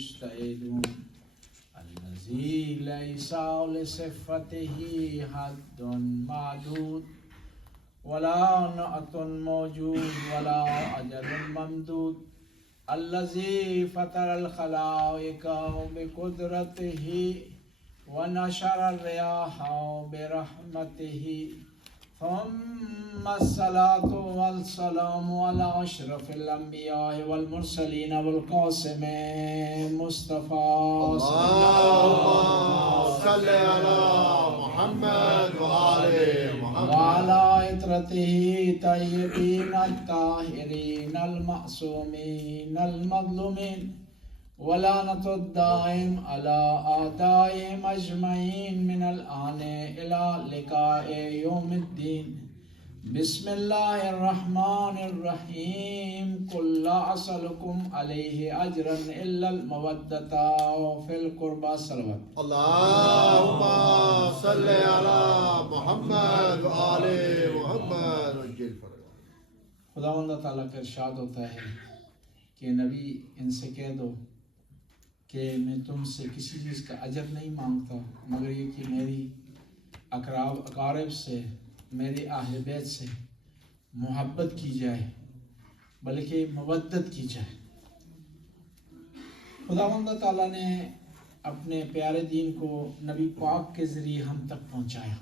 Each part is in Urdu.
المجتهدون الذي ليس لصفته حد معدود ولا نعت موجود ولا أجل ممدود الذي فطر الخلائق بقدرته ونشر الرياح برحمته ثم الصلاة والسلام على أشرف الأنبياء والمرسلين والقاسم مصطفى اللهم صل على محمد وآل محمد وعلى عترته طيبين الطاهرين المعصومين المظلومين ولعنة الدائم على أعدائهم أجمعين من الآن إلى لقاء يوم الدين بسم الله الرحمن الرحيم قل لا أسألكم عليه أجرا إلا المودة في القربى صلوات اللهم صل على محمد وآل محمد وجل فرجهم. خداوند تعالیٰ کا ارشاد ہوتا ہے کہ نبی ان سے کہہ دو کہ میں تم سے کسی چیز کا اجر نہیں مانگتا مگر یہ کہ میری اقارب سے میری اہل بیت سے محبت کی جائے بلکہ مودت کی جائے. خداوند تعالیٰ نے اپنے پیارے دین کو نبی پاک کے ذریعے ہم تک پہنچایا.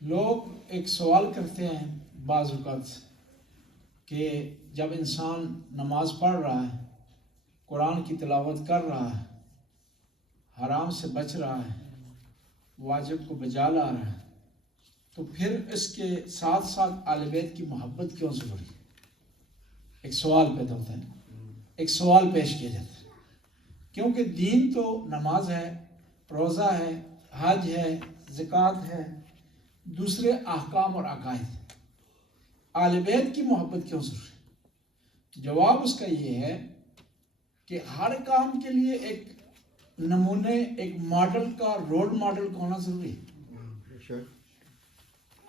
لوگ ایک سوال کرتے ہیں بعض اوقات کہ جب انسان نماز پڑھ رہا ہے قرآن کی تلاوت کر رہا ہے حرام سے بچ رہا ہے واجب کو بجا لا رہا ہے تو پھر اس کے ساتھ ساتھ اہل بیت کی محبت کیوں ضروری ہے؟ ایک سوال پیدا ہوتا ہے, ایک سوال پیش کیا جاتا ہے کیونکہ دین تو نماز ہے, روزہ ہے, حج ہے, زکوٰۃ ہے, دوسرے احکام اور عقائد ہیں. اہل بیت کی محبت کیوں ضروری ہے؟ جواب اس کا یہ ہے کہ ہر کام کے لیے ایک نمونے ایک ماڈل کا رول ماڈل کا ہونا ضروری ہے.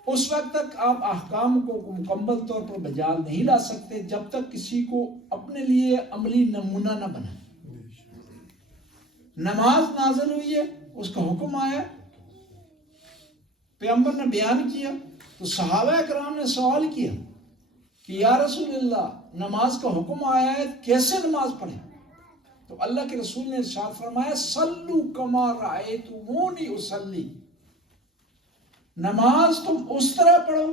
اس وقت تک آپ احکام کو مکمل طور پر بجا نہیں لا سکتے جب تک کسی کو اپنے لیے عملی نمونہ نہ بنائے. نماز نازل ہوئی ہے, اس کا حکم آیا, پیغمبر نے بیان کیا تو صحابہ کرام نے سوال کیا کہ یا رسول اللہ نماز کا حکم آیا ہے کیسے نماز پڑھیں؟ تو اللہ کے رسول نے ارشاد فرمایا صلو کما رأیتمونی اصلی, نماز تم اس طرح پڑھو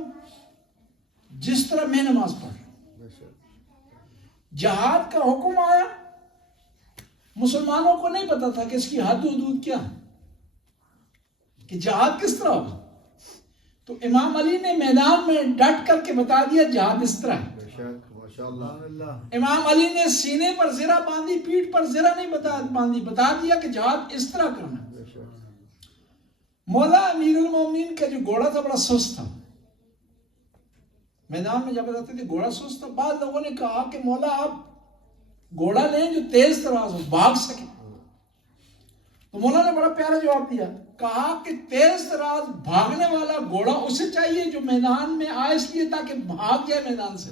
جس طرح میں نماز پڑھ رہا ہوں. جہاد کا حکم آیا, مسلمانوں کو نہیں پتا تھا کہ اس کی حد حدود کیا ہے کہ جہاد کس طرح ہوگا, تو امام علی نے میدان میں ڈٹ کر کے بتا دیا جہاد اس طرح ہے. امام علی نے سینے پر زرہ باندھی, پیٹھ پر زرہ نہیں باندھی, بتا دیا کہ جہاد اس طرح کرنا. مولا امیر المومنین کا جو گھوڑا تھا بڑا سست تھا, میدان میں جب بتاتے تھے گھوڑا سست تھا, بعض لوگوں نے کہا کہ مولا آپ گھوڑا لیں جو تیز تراز ہو, بھاگ سکے. تو مولا نے بڑا پیارا جواب دیا, کہا کہ تیز تراز بھاگنے والا گھوڑا اسے چاہیے جو میدان میں آئے اس لیے تاکہ بھاگ جائے میدان سے.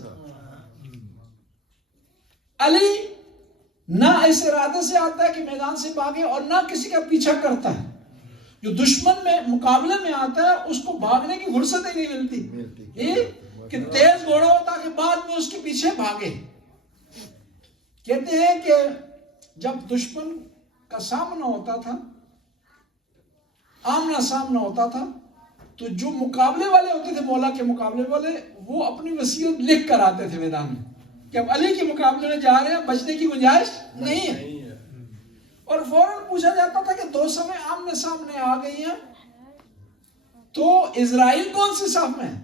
علی نہ اس ارادے سے آتا ہے کہ میدان سے بھاگے اور نہ کسی کا پیچھا کرتا ہے. جو دشمن میں مقابلے میں آتا ہے اس کو بھاگنے کی فرصت ہی نہیں ملتی کہ تیز گھوڑا ہو تاکہ بعد میں اس کے پیچھے بھاگے. کہتے ہیں کہ جب دشمن کا سامنا ہوتا تھا, آمنا سامنا ہوتا تھا, تو جو مقابلے والے ہوتے تھے مولا کے مقابلے والے, وہ اپنی وصیت لکھ کر آتے تھے میدان میں کہ اب علی کے مقابلے میں جا رہے ہیں, بچنے کی گنجائش نہیں ہے. اور فوراً پوچھا جاتا تھا کہ دو صفیں آمنے سامنے آ گئی ہیں تو اسرائیل کون سی صف میں ہے؟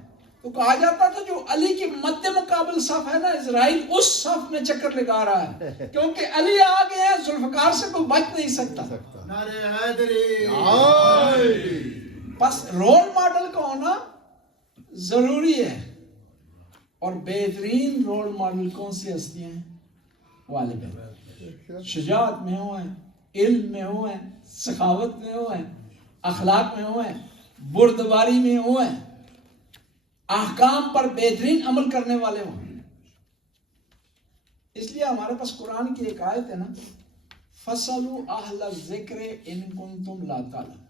تو کہا جاتا تھا جو علی کے مد مقابل صف ہے نا, اسرائیل اس صف میں چکر لگا رہا ہے کیونکہ علی آ گئے ہیں, ذوالفقار سے کوئی بچ نہیں سکتا. نعرہ حیدری. بس رول ماڈل کا ہونا ضروری ہے. اور بہترین رول ماڈل کون سی ہستیاں ہیں؟ والے بیت. شجاعت میں ہوئے ہیں, علم میں ہوئے ہیں, سخاوت میں ہوئے ہیں, اخلاق میں ہوئے ہیں, بردباری میں ہوئے ہیں, احکام پر بہترین عمل کرنے والے ہوں. اس لیے ہمارے پاس قرآن کی ایک آیت ہے نا، فَاسْأَلُوا أَهْلَ الذِّكْرِ إِن كُنتُمْ لَا تَعْلَمُونَ،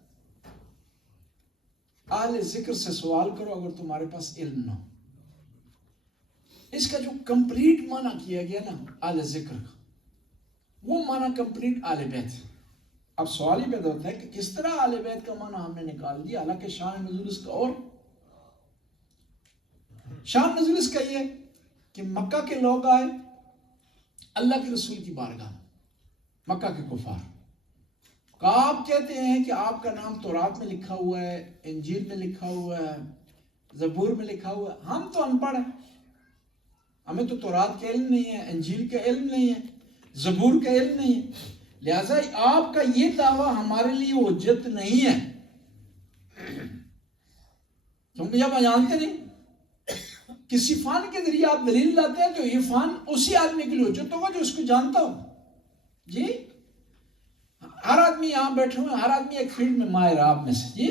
اہل ذکر سے سوال کرو اگر تمہارے پاس علم نہ ہو۔ اس کا جو کمپلیٹ معنی کیا گیا نا اہل ذکر کا، وہ معنی کمپلیٹ اہل بیت ہے۔ اب سوال ہی پیدا ہوتا ہے کہ کس طرح اہل بیت کا معنی ہم نے نکال دیا، حالانکہ شان نزول اس کا اور شان نزول اس کا یہ کہ مکہ کے لوگ آئے اللہ کے رسول کی بارگاہ، مکہ کے کفار، آپ کہتے ہیں کہ آپ کا نام تورات میں لکھا ہوا ہے، انجیل میں لکھا ہوا ہے، زبور میں لکھا ہوا ہے، ہم تو ان پڑھ ہیں، ہمیں تو تورات کا علم نہیں ہے، انجیل کا علم نہیں ہے، زبور کا علم نہیں ہے، لہٰذا آپ کا یہ دعویٰ ہمارے لیے حجت نہیں ہے، کیونکہ جب آپ جانتے نہیں کسی فن کے ذریعے آپ دلیل لاتے ہیں تو یہ فن اسی آدمی کے لیے حجت ہوگا جو اس کو جانتا ہو۔ جی ہر آدمی یہاں بیٹھے ہوئے، ہر آدمی ایک فیلڈ میں ماہر ہے آپ میں سے، جی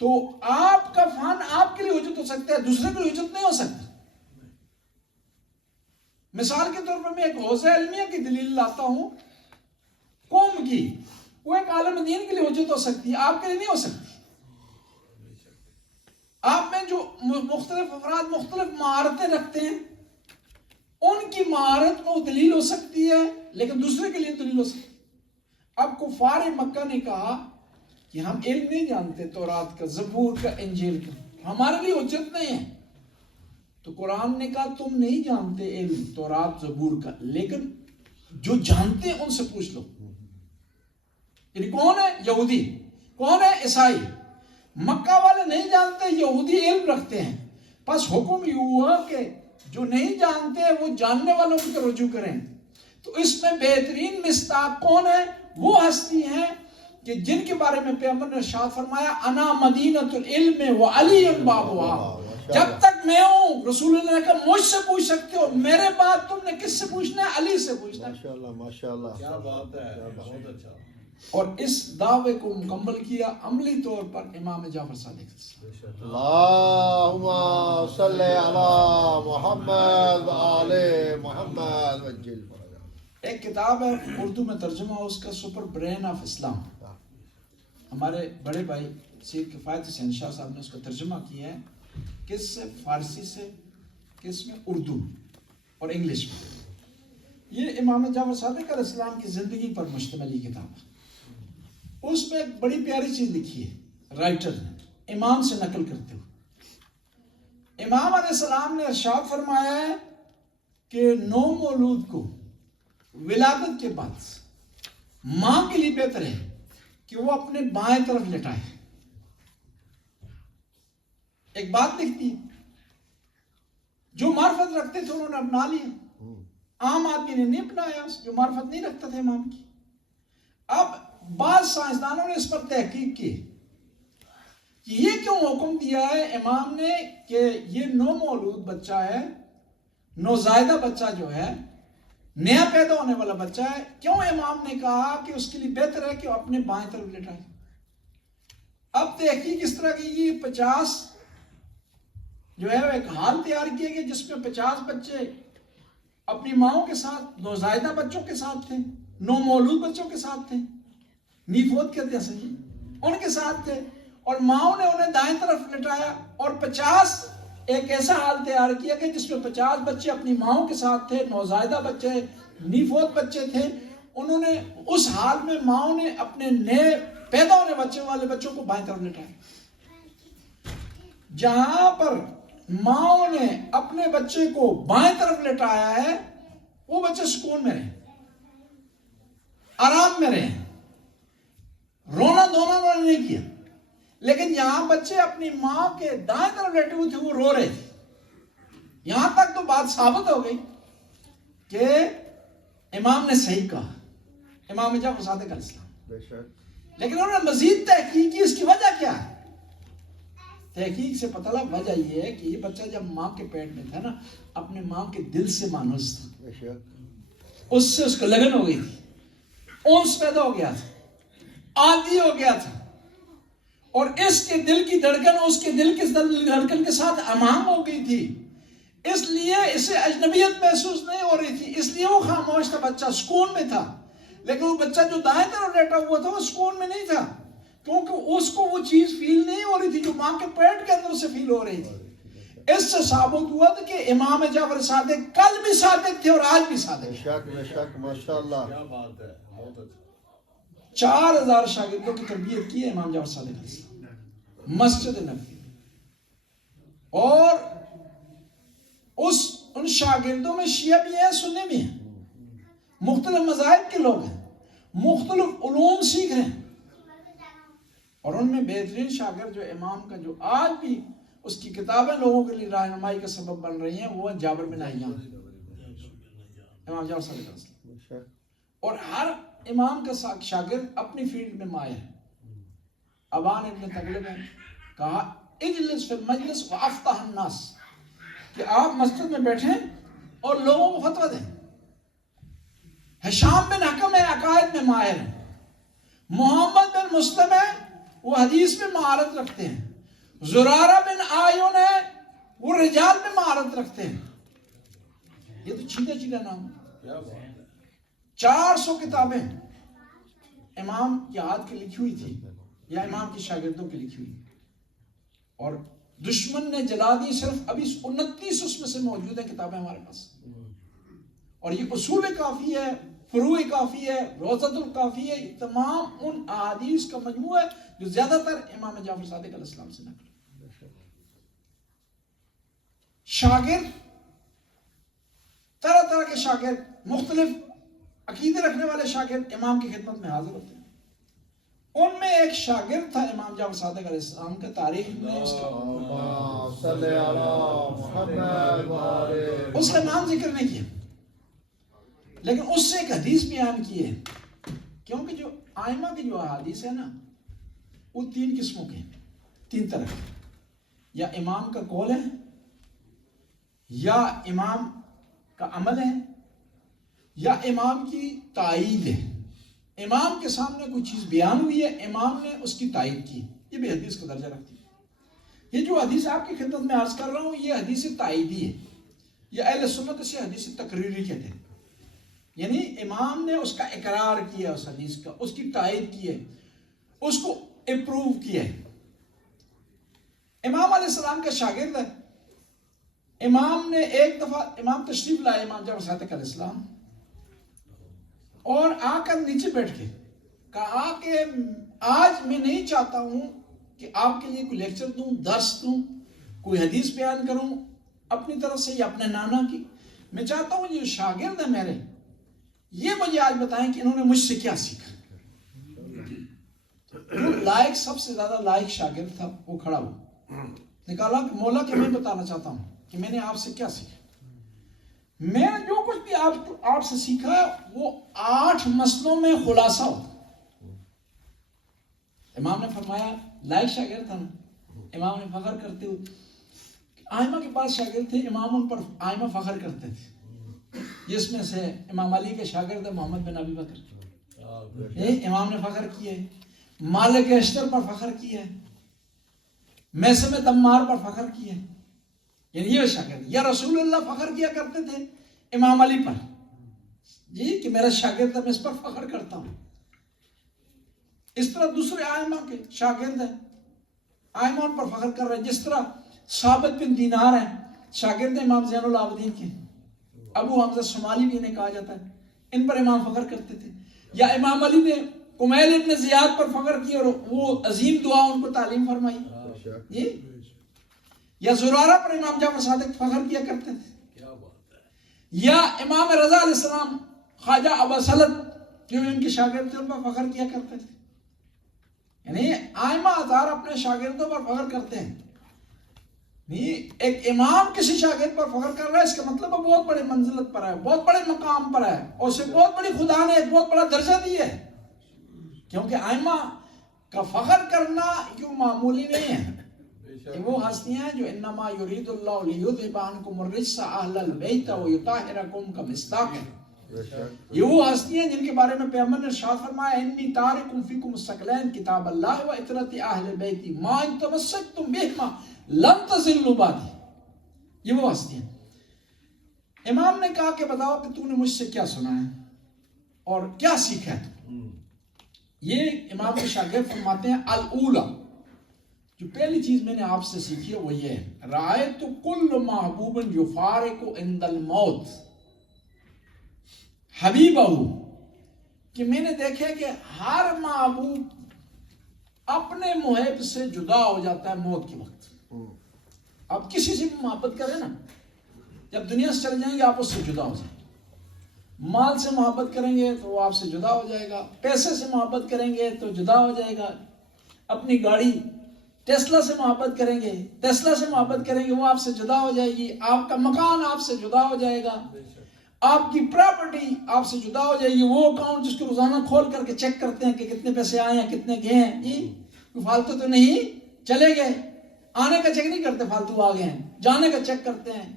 تو آپ کا فن آپ کے لیے حجت ہو سکتا ہے، دوسرے کے لیے حجت نہیں ہو سکتا۔ مثال کے طور پر میں ایک حوزہ علمیہ کی دلیل لاتا ہوں قوم کی، وہ ایک عالم دین کے لیے حجت ہو سکتی ہے، آپ کے لیے نہیں ہو سکتی۔ آپ میں جو مختلف افراد مختلف مہارتیں رکھتے ہیں، ان کی مہارت میں وہ دلیل ہو سکتی ہے لیکن دوسرے کے لیے دلیل ہو سکتی ہے۔ اب کفار مکہ نے کہا کہ ہم علم نہیں جانتے تورات کا، زبور کا، انجیل کا، ہمارے لیے حجت نہیں ہے۔ تو قرآن نے کہا تم نہیں جانتے علم تورات زبور کا، لیکن جو جانتے ہیں ان سے پوچھ لو۔ یعنی کون ہے؟ یہودی، کون ہے؟ عیسائی۔ مکہ والے نہیں جانتے، یہودی علم رکھتے ہیں، بس حکم یہ ہوا کہ جو نہیں جانتے وہ جاننے والوں کی طرف رجوع کریں۔ تو اس میں بہترین مصداق کون ہے؟ وہ ہستی ہیں کہ جن کے بارے میں پیغمبر نے ارشاد فرمایا انا مدینۃ العلم وعلی بابها، جب تک میں ہوں رسول اللہ نے کہا مجھ سے پوچھ سکتے ہو، میرے بعد تم نے کس سے پوچھنا ہے؟ علی سے پوچھنا ہے۔ ماشاءاللہ ماشاءاللہ، کیا بات ہے، بہت اچھا۔ اور اس دعوے کو مکمل کیا عملی طور پر امام جعفر صادق۔ اللہم صلی علی محمد آل محمد وجل فرجہ۔ ایک کتاب ہے اردو میں ترجمہ اس کا، سپر برین آف اسلام، ہمارے بڑے بھائی سید کفایت حسین شاہ صاحب نے اس کا ترجمہ کیا ہے، کس سے؟ فارسی سے، کس میں؟ اردو اور انگلش میں۔ یہ امام جعفر صادق علیہ السلام کی زندگی پر مشتمل یہ کتاب ہے۔ اس میں ایک بڑی پیاری چیز لکھی ہے رائٹر نے امام سے نقل کرتے ہوئے۔ امام علیہ السلام نے ارشاد فرمایا ہے کہ نو مولود کو ولادت کے بعد ماں کے لیے بہتر ہے کہ وہ اپنے بائیں طرف لٹائے۔ ایک بات لکھتی ہے، جو معرفت رکھتے تھے انہوں نے اپنا لیا، عام آدمی نے نہیں اپنایا جو معرفت نہیں رکھتا تھا امام کی۔ اب بعض سائنسدانوں نے اس پر تحقیق کی کہ یہ کیوں حکم دیا ہے امام نے کہ یہ نو مولود بچہ ہے، نوزائیدہ بچہ جو ہے، نیا پیدا ہونے والا بچہ ہے، کیوں امام نے کہا کہ اس کے لیے بہتر ہے کہ وہ اپنے بائیں طرف لٹائے؟ اب تحقیق اس طرح کی یہ 50 جو ہے ایک حال تیار کیا گیا جس میں 50 بچے اپنی ماؤں کے ساتھ، نوزائیدہ بچوں کے ساتھ تھے، نو مولود بچوں کے ساتھ تھے، نیفوت کہتے ہیں سنجی، ان کے ساتھ تھے، اور ماؤں نے انہیں دائیں طرف لٹایا، اور 50 ایک ایسا حال تیار کیا کہ جس میں 50 بچے اپنی ماؤں کے ساتھ تھے، نوزائیدہ بچے، نیفوت بچے تھے۔ انہوں نے اس حال میں ماؤں نے اپنے نئے پیدا ہونے بچے والے بچوں کو بائیں طرف لٹایا۔ جہاں پر ماؤں نے اپنے بچے کو بائیں طرف لٹایا ہے وہ بچے سکون میں رہے، آرام میں رہے، رونا دھونا انہوں نے نہیں کیا۔ لیکن یہاں بچے اپنی ماں کے دائیں طرف لیٹے ہوئے تھے، وہ رو رہے تھے۔ یہاں تک تو بات ثابت ہو گئی کہ امام نے صحیح کہا، امام جعفر صادق علیہ السلام۔ لیکن انہوں نے مزید تحقیق کی، اس کی وجہ کیا ہے؟ تحقیق سے پتہ لگا وجہ یہ ہے کہ یہ بچہ جب ماں کے پیٹ میں تھا نا، اپنے ماں کے دل سے مانوس تھا، اس سے اس کو لگن ہو گئی تھی، اونس پیدا ہو گیا تھا، عادی ہو گیا تھا، اور اس کے دل کی دھڑکن اس کے دل کی دھڑکن کے ساتھ ہم آہنگ ہو گئی تھی۔ اس لیے اسے اجنبیت محسوس نہیں ہو رہی تھی، اس لیے وہ خاموش تھا، بچہ سکون میں تھا. لیکن وہ بچہ جو دائیں طرف لیٹا ہوا تھا وہ سکون میں نہیں تھا، کیونکہ اس کو وہ چیز فیل نہیں ہو رہی تھی جو ماں کے پیٹ کے اندر سے فیل ہو رہی تھی. اس سے ثابت ہوا تھا کہ امام جعفر صادق کل بھی صادق تھے اور آج بھی صادق ہیں. بے شک ماشاءاللہ. کیا بات ہے، بہت اچھا. 4000 شاگردوں کی تربیت کی ہے امام جعفر صادق علیہ السلام مسجد نبوی میں. اور ان شاگردوں میں شیعہ بھی ہیں، سنی بھی ہیں، مختلف مذاہب کے لوگ ہیں، مختلف علوم سیکھ رہے ہیں. اور ان میں بہترین شاگرد جو امام کا جو آج بھی اس کی کتابیں لوگوں کے لیے رہنمائی کا سبب بن رہی ہیں وہ ہے جابر بن حیان، امام جعفر صادق علیہ السلام. اور ہر امام کا شاگرد اپنی فیلڈ میں ماہر ہے. ابان ابن تغلب نے کہا اجلس فی المجلس وافتح الناس، کہ آپ مسجد میں بیٹھیں اور لوگوں کو فتویٰ دیں. ہشام بن حکم عقائد میں ماہر ہیں. محمد بن مسلم ہے، وہ حدیث میں مہارت رکھتے ہیں. زرارہ بن آیون ہے، وہ رجال میں مہارت رکھتے ہیں. یہ تو چیدہ چیدہ نام. کیا بات ہے. 400 کتابیں امام کی ہاتھ کی لکھی ہوئی تھی یا امام کی شاگردوں کی لکھی ہوئی، اور دشمن نے جلا دی. صرف ابھی 29 اس میں سے موجود ہیں کتابیں ہمارے پاس. اور یہ اصول کافی ہے، فروع کافی ہے، روضۃ الکافی ہے، یہ تمام ان احادیث کا مجموعہ ہے جو زیادہ تر امام جعفر صادق علیہ السلام سے نقل. شاگرد طرح طرح کے شاگرد، مختلف عقیدے رکھنے والے شاگرد امام کی خدمت میں حاضر ہوتے ہیں. ان میں ایک شاگرد تھا امام جعفر صادق علیہ السلام کا، تاریخ میں اس کا نام ذکر نہیں کیا، لیکن اس سے ایک حدیث بیان کی ہے. کیونکہ جو آئمہ کی جو احادیث ہے نا وہ 3 قسموں کے، 3 طرح کے. یا امام کا قول ہے، یا امام کا عمل ہے، یا امام کی تائید ہے. امام کے سامنے کوئی چیز بیان ہوئی ہے، امام نے اس کی تائید کی، یہ بھی حدیث کا درجہ رکھتی ہے. یہ جو حدیث آپ کی خدمت میں عرض کر رہا ہوں یہ حدیث تائیدی ہے، یہ اہل سنت سے حدیث تقریری کہتے ہیں. یعنی امام نے اس کا اقرار کیا، اس حدیث کا، اس کی تائید کی ہے، اس کو اپروو کیا ہے. امام علیہ السلام کا شاگرد ہے. امام نے ایک دفعہ امام تشریف لائے، امام جعفر صادق علیہ السلام، اور آ کر نیچے بیٹھ کے کہا کہ آج میں نہیں چاہتا ہوں کہ آپ کے لیے کوئی لیکچر دوں، درس دوں، کوئی حدیث بیان کروں اپنی طرف سے یا اپنے نانا کی. میں چاہتا ہوں یہ شاگرد ہیں میرے، یہ مجھے آج بتائیں کہ انہوں نے مجھ سے کیا سیکھا. جو لائق، سب سے زیادہ لائق شاگرد تھا وہ کھڑا ہوا، نکالا کہ مولا کہ میں بتانا چاہتا ہوں کہ میں نے آپ سے کیا سیکھا. میں نے جو کچھ بھی آپ سے سیکھا وہ 8 مسئلوں میں خلاصہ ہو. امام نے فرمایا، لائق شاگرد تھا نا. امام نے فخر کرتے ہوئے، آئمہ کے پاس شاگرد تھے، امام ان پر آئمہ فخر کرتے تھے. جس میں سے امام علی کے شاگرد محمد بن ابی بکر، امام نے فخر کیا ہے. مالک اشتر پر فخر کیا ہے، میسم تمار پر فخر کیا ہے. یعنی یہ شاگرد. یا رسول اللہ فخر کیا کرتے تھے امام علی پر، جی کہ میرا شاگرد ہے، میں اس پر فخر کرتا ہوں. اس طرح دوسرے آئمہ کے شاگرد ہیں، آئمہ ان پر فخر کر رہے ہیں. جس طرح ثابت بن دینار ہیں، شاگرد امام زین العابدین کے، ابو حمزہ شمالی بھی انہیں کہا جاتا ہے، ان پر امام فخر کرتے تھے. یا امام علی نے کمیل ابن زیاد پر فخر کیا اور وہ عظیم دعا ان کو تعلیم فرمائی. جی یا زرارہ پر امام جعفر صادق فخر کیا کرتے تھے. یا امام رضا علیہ السلام خواجہ ابا سلط جو ان کے شاگرد تھے ان پر فخر کیا کرتے تھے. یعنی آئمہ ازہر اپنے شاگردوں پر فخر کرتے ہیں. ایک امام کسی شاگرد پر فخر کر رہا ہے، اس کا مطلب وہ بہت بڑی منزلت پر ہے، بہت بڑے مقام پر ہے، اور اسے بہت بڑی خدا نے ایک بہت بڑا درجہ دیا ہے. کیونکہ آئمہ کا فخر کرنا کیوں معمولی نہیں ہے. کہ وہ ہستیاں جو انما یرید اللہ لیذھب عنکم الرجس اہل البیت ویطہرکم کا مصداق ہے. یہ وہ ہستیاں جن کے بارے میں پیغمبر نے ارشاد فرمایا انی تارک فیکم الثقلین کتاب اللہ و عطرت اہل بیتی ما ان تمسکتم بہما لن تضلوا بعدی. یہ وہ ہستیاں. امام نے کہا کہ بتاؤ کہ تو نے مجھ سے کیا سنا ہے اور کیا سیکھا ہے تو؟ یہ امام کے شاگرد فرماتے ہیں الاولا، جو پہلی چیز میں نے آپ سے سیکھی ہے وہ یہ ہے، رأیت کل محبوب یفارق عند الموت حبیبہ، کہ میں نے دیکھا کہ ہر محبوب اپنے محب سے جدا ہو جاتا ہے موت کے وقت۔ آپ کسی سے بھی محبت کریں نا، جب دنیا سے چل جائیں گے آپ اس سے جدا ہو جائیں گے۔ مال سے محبت کریں گے تو وہ آپ سے جدا ہو جائے گا، پیسے سے محبت کریں گے تو جدا ہو جائے گا، اپنی گاڑی ٹیسلا سے محبت کریں گے، ٹیسلا سے محبت کریں گے وہ آپ سے جدا ہو جائے گی، آپ کا مکان آپ سے جدا ہو جائے گا، آپ کی پراپرٹی آپ سے جدا ہو جائے گی، وہ اکاؤنٹ جس کو روزانہ کھول کر کے چیک کرتے ہیں کہ کتنے پیسے آئے ہیں کتنے گئے ہیں، جی کوئی فالتو تو نہیں چلے گئے، آنے کا چیک نہیں کرتے فالتو آ گئے ہیں، جانے کا چیک کرتے ہیں،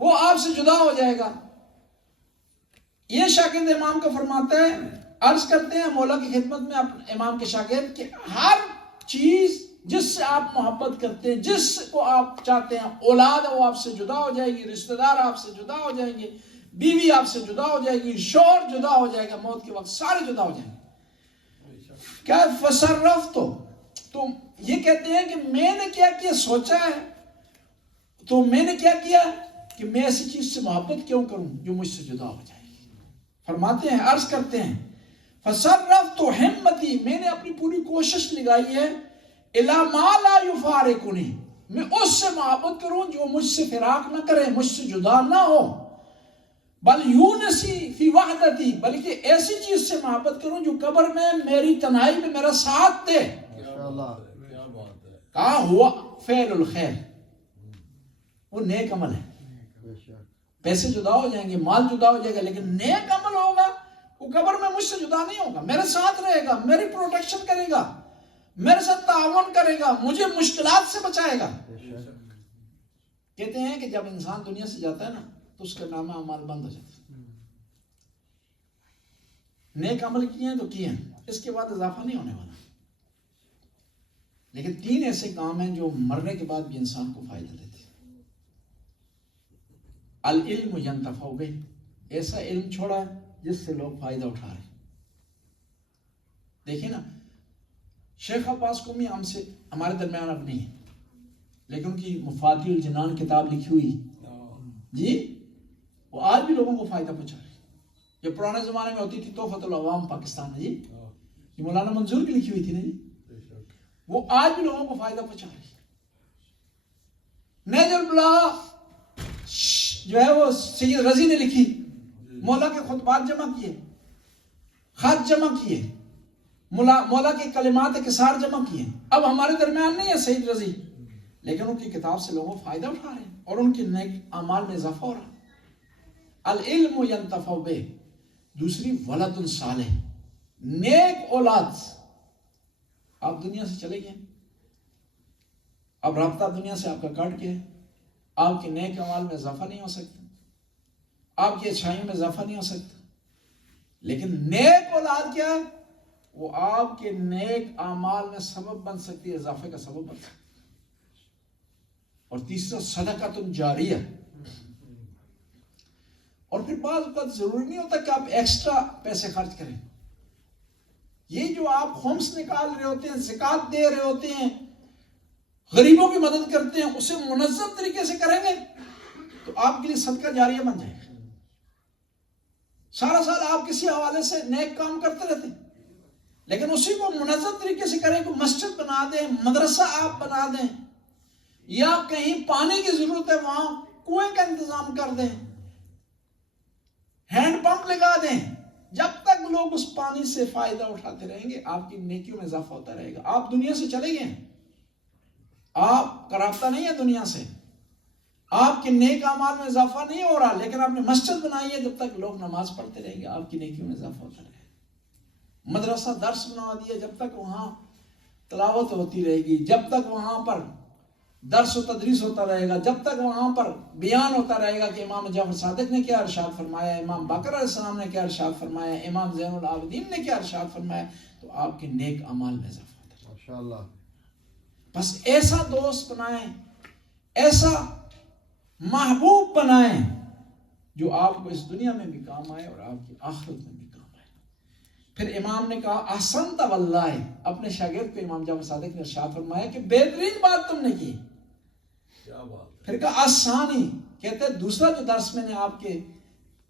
وہ آپ سے جدا ہو جائے گا۔ یہ شاگرد امام کا فرماتا ہے، عرض کرتے ہیں مولا کی خدمت میں امام کے شاگرد کہ ہر چیز جس سے آپ محبت کرتے ہیں، جس کو آپ چاہتے ہیں، اولاد وہ آپ سے جدا ہو جائے گی، رشتہ دار آپ سے جدا ہو جائیں گے، بیوی آپ سے جدا ہو جائے گی، شوہر جدا ہو جائے گا، موت کے وقت سارے جدا ہو جائیں گے۔ کیا فصرف تو یہ کہتے ہیں کہ میں نے کیا سوچا ہے، تو میں نے کیا کہ میں ایسی چیز سے محبت کیوں کروں جو مجھ سے جدا ہو جائے گی۔ فرماتے ہیں، عرض کرتے ہیں فصرف تو ہمتی، میں نے اپنی پوری کوشش لگائی ہے، الی ما لا یفارقنی، میں اس سے محبت کروں جو مجھ سے فراق نہ کرے، مجھ سے جدا نہ ہو، بل یونسی فی وحدتی، بلکہ ایسی چیز سے محبت کروں جو قبر میں میری تنہائی میں میرا ساتھ دے۔ کیا بات ہے، کہا ہوا فعل الخیر، وہ نیک عمل ہے۔ پیسے جدا ہو جائیں گے، مال جدا ہو جائے گا، لیکن نیک عمل ہوگا، وہ قبر میں مجھ سے جدا نہیں ہوگا، میرے ساتھ رہے گا، میری پروٹیکشن کرے گا، میرے ساتھ تعاون کرے گا، مجھے مشکلات سے بچائے گا۔ کہتے ہیں کہ جب انسان دنیا سے جاتا ہے نا تو اس کا نامہ اعمال بند ہو جاتا ہے، نیک عمل کیے ہیں تو کیے ہیں، اس کے بعد اضافہ نہیں ہونے والا۔ لیکن 3 ایسے کام ہیں جو مرنے کے بعد بھی انسان کو فائدہ دیتے ہیں۔ العلم ینتفع بہ، ایسا علم چھوڑا ہے جس سے لوگ فائدہ اٹھا رہے ہیں۔ دیکھیں نا، شیخ عباس قمی ہم سے ہمارے درمیان اب نہیں ہے، لیکن ان کی مفاتیح الجنان کتاب لکھی ہوئی جی، وہ آج بھی لوگوں کو فائدہ پہنچا رہی ہے۔ جو پرانے زمانے میں ہوتی تھی تحفۃ العوام پاکستان میں، جی یہ مولانا منظور کی لکھی ہوئی تھی نا جی، وہ آج بھی لوگوں کو فائدہ پہنچا رہی ہے۔ نیج البلاغہ جو ہے وہ سید رضی نے لکھی، مولا کے خطبات جمع کیے، خط جمع کیے، مولا کے کلمات کثار جمع کیے۔ اب ہمارے درمیان نہیں ہے سید رضی، لیکن ان کی کتاب سے لوگوں فائدہ اٹھا رہے ہیں اور ان کے نیک اعمال میں اضافہ ہو رہا ہے۔ العلم ینتفع بہ، دوسری ولد صالح، نیک اولاد۔ آپ دنیا سے چلے گئے، اب رابطہ دنیا سے آپ کا کٹ گیا، آپ کے نیک اعمال میں اضافہ نہیں ہو سکتا، آپ کی اچھائیوں میں اضافہ نہیں ہو سکتا، لیکن نیک اولاد کیا ہے؟ وہ آپ کے نیک اعمال میں سبب بن سکتی ہے، اضافے کا سبب بن سکتی ہے۔ اور تیسرا صدقۃ جاریہ، اور پھر بعض اوقات ضروری نہیں ہوتا کہ آپ ایکسٹرا پیسے خرچ کریں، یہ جو آپ خمس نکال رہے ہوتے ہیں، زکوٰۃ دے رہے ہوتے ہیں، غریبوں کی مدد کرتے ہیں، اسے منظم طریقے سے کریں گے تو آپ کے لیے صدقہ جاریہ بن جائے گا۔ سارا سال آپ کسی حوالے سے نیک کام کرتے رہتے ہیں، لیکن اسی کو منظم طریقے سے کریں، کو مسجد بنا دیں، مدرسہ آپ بنا دیں، یا کہیں پانی کی ضرورت ہے وہاں کنویں کا انتظام کر دیں، ہینڈ پمپ لگا دیں، جب تک لوگ اس پانی سے فائدہ اٹھاتے رہیں گے آپ کی نیکیوں میں اضافہ ہوتا رہے گا۔ آپ دنیا سے چلے گئے، آپ کا رابطہ نہیں ہے دنیا سے، آپ کے نیک اعمال میں اضافہ نہیں ہو رہا، لیکن آپ نے مسجد بنائی ہے، جب تک لوگ نماز پڑھتے رہیں گے آپ کی نیکیوں میں اضافہ ہوتا رہے گا۔ مدرسہ درس بنا دیا، جب تک وہاں تلاوت ہوتی رہے گی، جب تک وہاں پر درس و تدریس ہوتا رہے گا، جب تک وہاں پر بیان ہوتا رہے گا کہ امام جعفر صادق نے کیا ارشاد فرمایا، امام باقر علیہ السلام نے کیا ارشاد فرمایا، امام زین العابدین نے کیا ارشاد فرمایا، تو آپ کے نیک اعمال میں اضافہ ہوتا ہے۔ ماشاءاللہ۔ بس ایسا دوست بنائیں، ایسا محبوب بنائیں جو آپ کو اس دنیا میں بھی کام آئے اور آپ کی آخرت میں بھی کام آئے. پھر امام نے کہا احسنت واللہ، اپنے شاگرد کو امام جعفر صادق نے ارشاد فرمایا کہ بہترین بات تم نے کی. کیا بات. پھر کہا الثانی، کہتے ہیں دوسرا جو درس میں نے آپ کے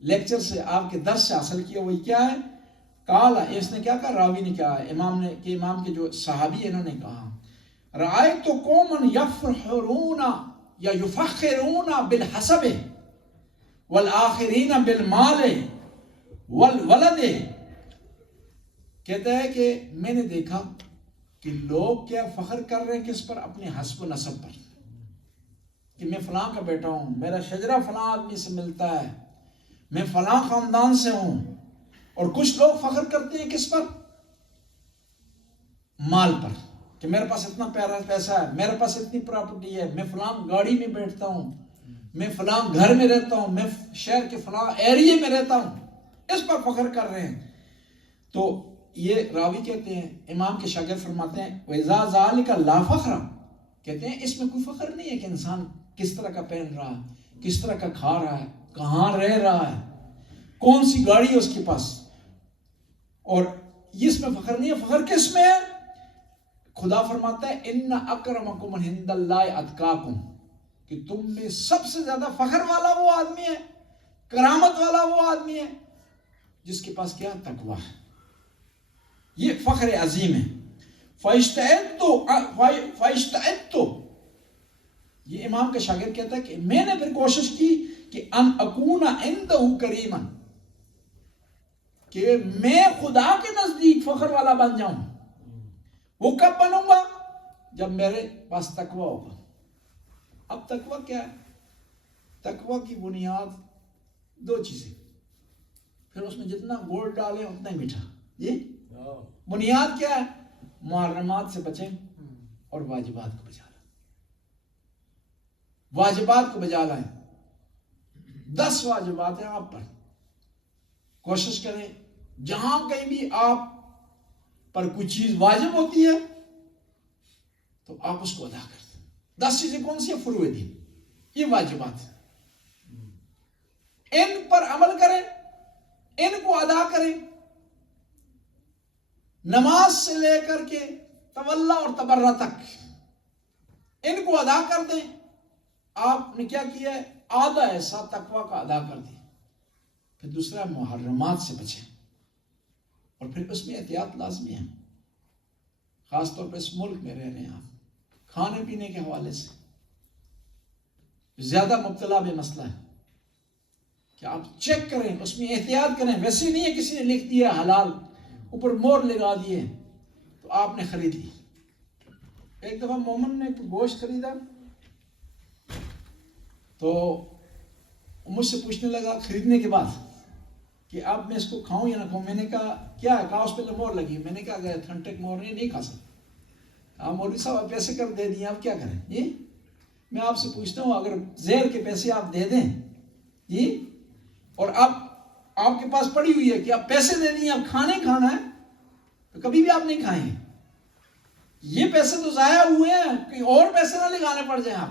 لیکچر سے، آپ کے درس سے حاصل کیا وہی کیا ہے؟ قال، اس نے کیا کہا؟ راوی نے کہا، امام کے جو صحابی انہوں نے کہا رأیت قوما یفرحون یا یفخرون بالحسب والآخرین بالمال والولد. کہتا ہے کہ میں نے دیکھا کہ لوگ کیا فخر کر رہے ہیں کس پر؟ اپنے حسب و نسب پر، کہ میں فلاں کا بیٹا ہوں، میرا شجرہ فلاں آدمی سے ملتا ہے، میں فلاں خاندان سے ہوں. اور کچھ لوگ فخر کرتے ہیں کس پر؟ مال پر، کہ میرے پاس اتنا پیسہ ہے، میرے پاس اتنی پراپرٹی ہے، میں فلاں گاڑی میں بیٹھتا ہوں، میں فلاں گھر میں رہتا ہوں، میں شہر کے فلاں ایریے میں رہتا ہوں، اس پر فخر کر رہے ہیں. تو یہ راوی کہتے ہیں، امام کے شاگرد فرماتے ہیں وَإِذَا ذَلِكَ لَا فَخْرَ، کہتے ہیں اس میں کوئی فخر نہیں ہے کہ انسان کس طرح کا پہن رہا ہے، کس طرح کا کھا رہا ہے، کہاں رہ رہا ہے، کون سی گاڑی ہے اس کے پاس، اور اس میں فخر نہیں ہے. فخر کس میں ہے؟ خدا فرماتا ہے ان اکرمکم عند اللہ اتقاکم، کہ تم میں سب سے زیادہ فخر والا وہ آدمی ہے، کرامت والا وہ آدمی ہے جس کے پاس کیا؟ تقویٰ ہے. یہ فخر عظیم ہے. فَإِشْتَعِدْتُ، یہ امام کا شاگرد کہتا ہے کہ میں نے پھر کوشش کی کہ ان اکون عندہ کریما، کہ میں خدا کے نزدیک فخر والا بن جاؤں. وہ کب بنوں گا؟ جب میرے پاس تقویٰ ہوگا. اب تقویٰ کیا ہے؟ تقویٰ کی بنیاد دو چیزیں، پھر اس میں جتنا گوڑ ڈالیں اتنا ہی میٹھا. یہ بنیاد کیا ہے؟ محرمات سے بچیں اور واجبات کو بجا لائیں. واجبات کو بجا لائیں. 10 واجبات ہیں آپ پر، کوشش کریں جہاں کہیں بھی آپ پر کوئی چیز واجب ہوتی ہے تو آپ اس کو ادا کر دیں. 10 چیزیں کون سی ہیں؟ فروع دین، یہ واجبات ہیں. ان پر عمل کریں، ان کو ادا کریں. نماز سے لے کر کے تولا اور تبرہ تک ان کو ادا کر دیں. آپ نے کیا کیا ہے؟ آدھا ایسا تقویٰ کا ادا کر دیں. پھر دوسرا محرمات سے بچیں، اور پھر اس میں احتیاط لازمی ہے. خاص طور پہ اس ملک میں رہ رہے ہیں آپ، کھانے پینے کے حوالے سے زیادہ مبتلا بے مسئلہ ہے کہ آپ چیک کریں، اس میں احتیاط کریں. ویسے نہیں ہے کسی نے لکھ دیا حلال، اوپر مور لگا دیے تو آپ نے خرید لی. ایک دفعہ مومن نے گوشت خریدا تو مجھ سے پوچھنے لگا خریدنے کے بعد کہ اب میں اس کو کھاؤں یا نہ کھاؤں. میں نے کہا کیا ہے؟ کہا اس پہ مور لگی. میں نے کہا کہ تھنٹک مور نہیں کھا سکتا. آپ مولوی صاحب پیسے کر دے دیے، آپ کیا کریں؟ جی میں آپ سے پوچھتا ہوں، اگر زہر کے پیسے آپ دے دیں جی، اور آپ کے پاس پڑی ہوئی ہے کہ آپ پیسے دے دیے، آپ کھانا ہے، تو کبھی بھی آپ نہیں کھائیں گے. یہ پیسے تو ضائع ہوئے ہیں، کہ اور پیسے نہ لگانے پڑ جائیں.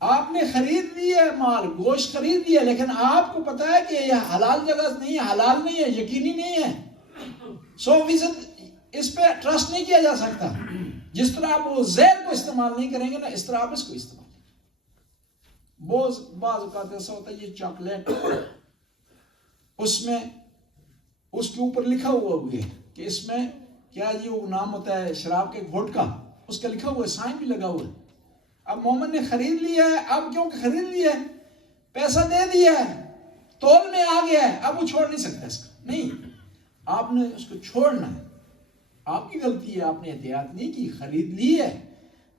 آپ نے خرید لی ہے مال، گوشت خرید لیا، لیکن آپ کو پتا ہے کہ یہ حلال جگہ نہیں ہے، حلال نہیں ہے، یقینی نہیں ہے، 100% اس پہ ٹرسٹ نہیں کیا جا سکتا. جس طرح آپ وہ زہر کو استعمال نہیں کریں گے نا، اس طرح آپ اس کو استعمال کریں. بعض اوقات ایسا ہوتا ہے یہ چاکلیٹ، اس میں اس کے اوپر لکھا ہوا ہے کہ اس میں کیا جی وہ نام ہوتا ہے شراب کے وڈکا، اس کا لکھا ہوا ہے، سائن بھی لگا ہوا ہے. اب مومن نے خرید لیا ہے، اب کیونکہ خرید لیا ہے، پیسہ دے دیا ہے، تول میں آ گیا ہے، اب وہ چھوڑ نہیں سکتا اس کا. نہیں، آپ نے اس کو چھوڑنا ہے. آپ کی غلطی ہے، آپ نے احتیاط نہیں کی، خرید لی ہے.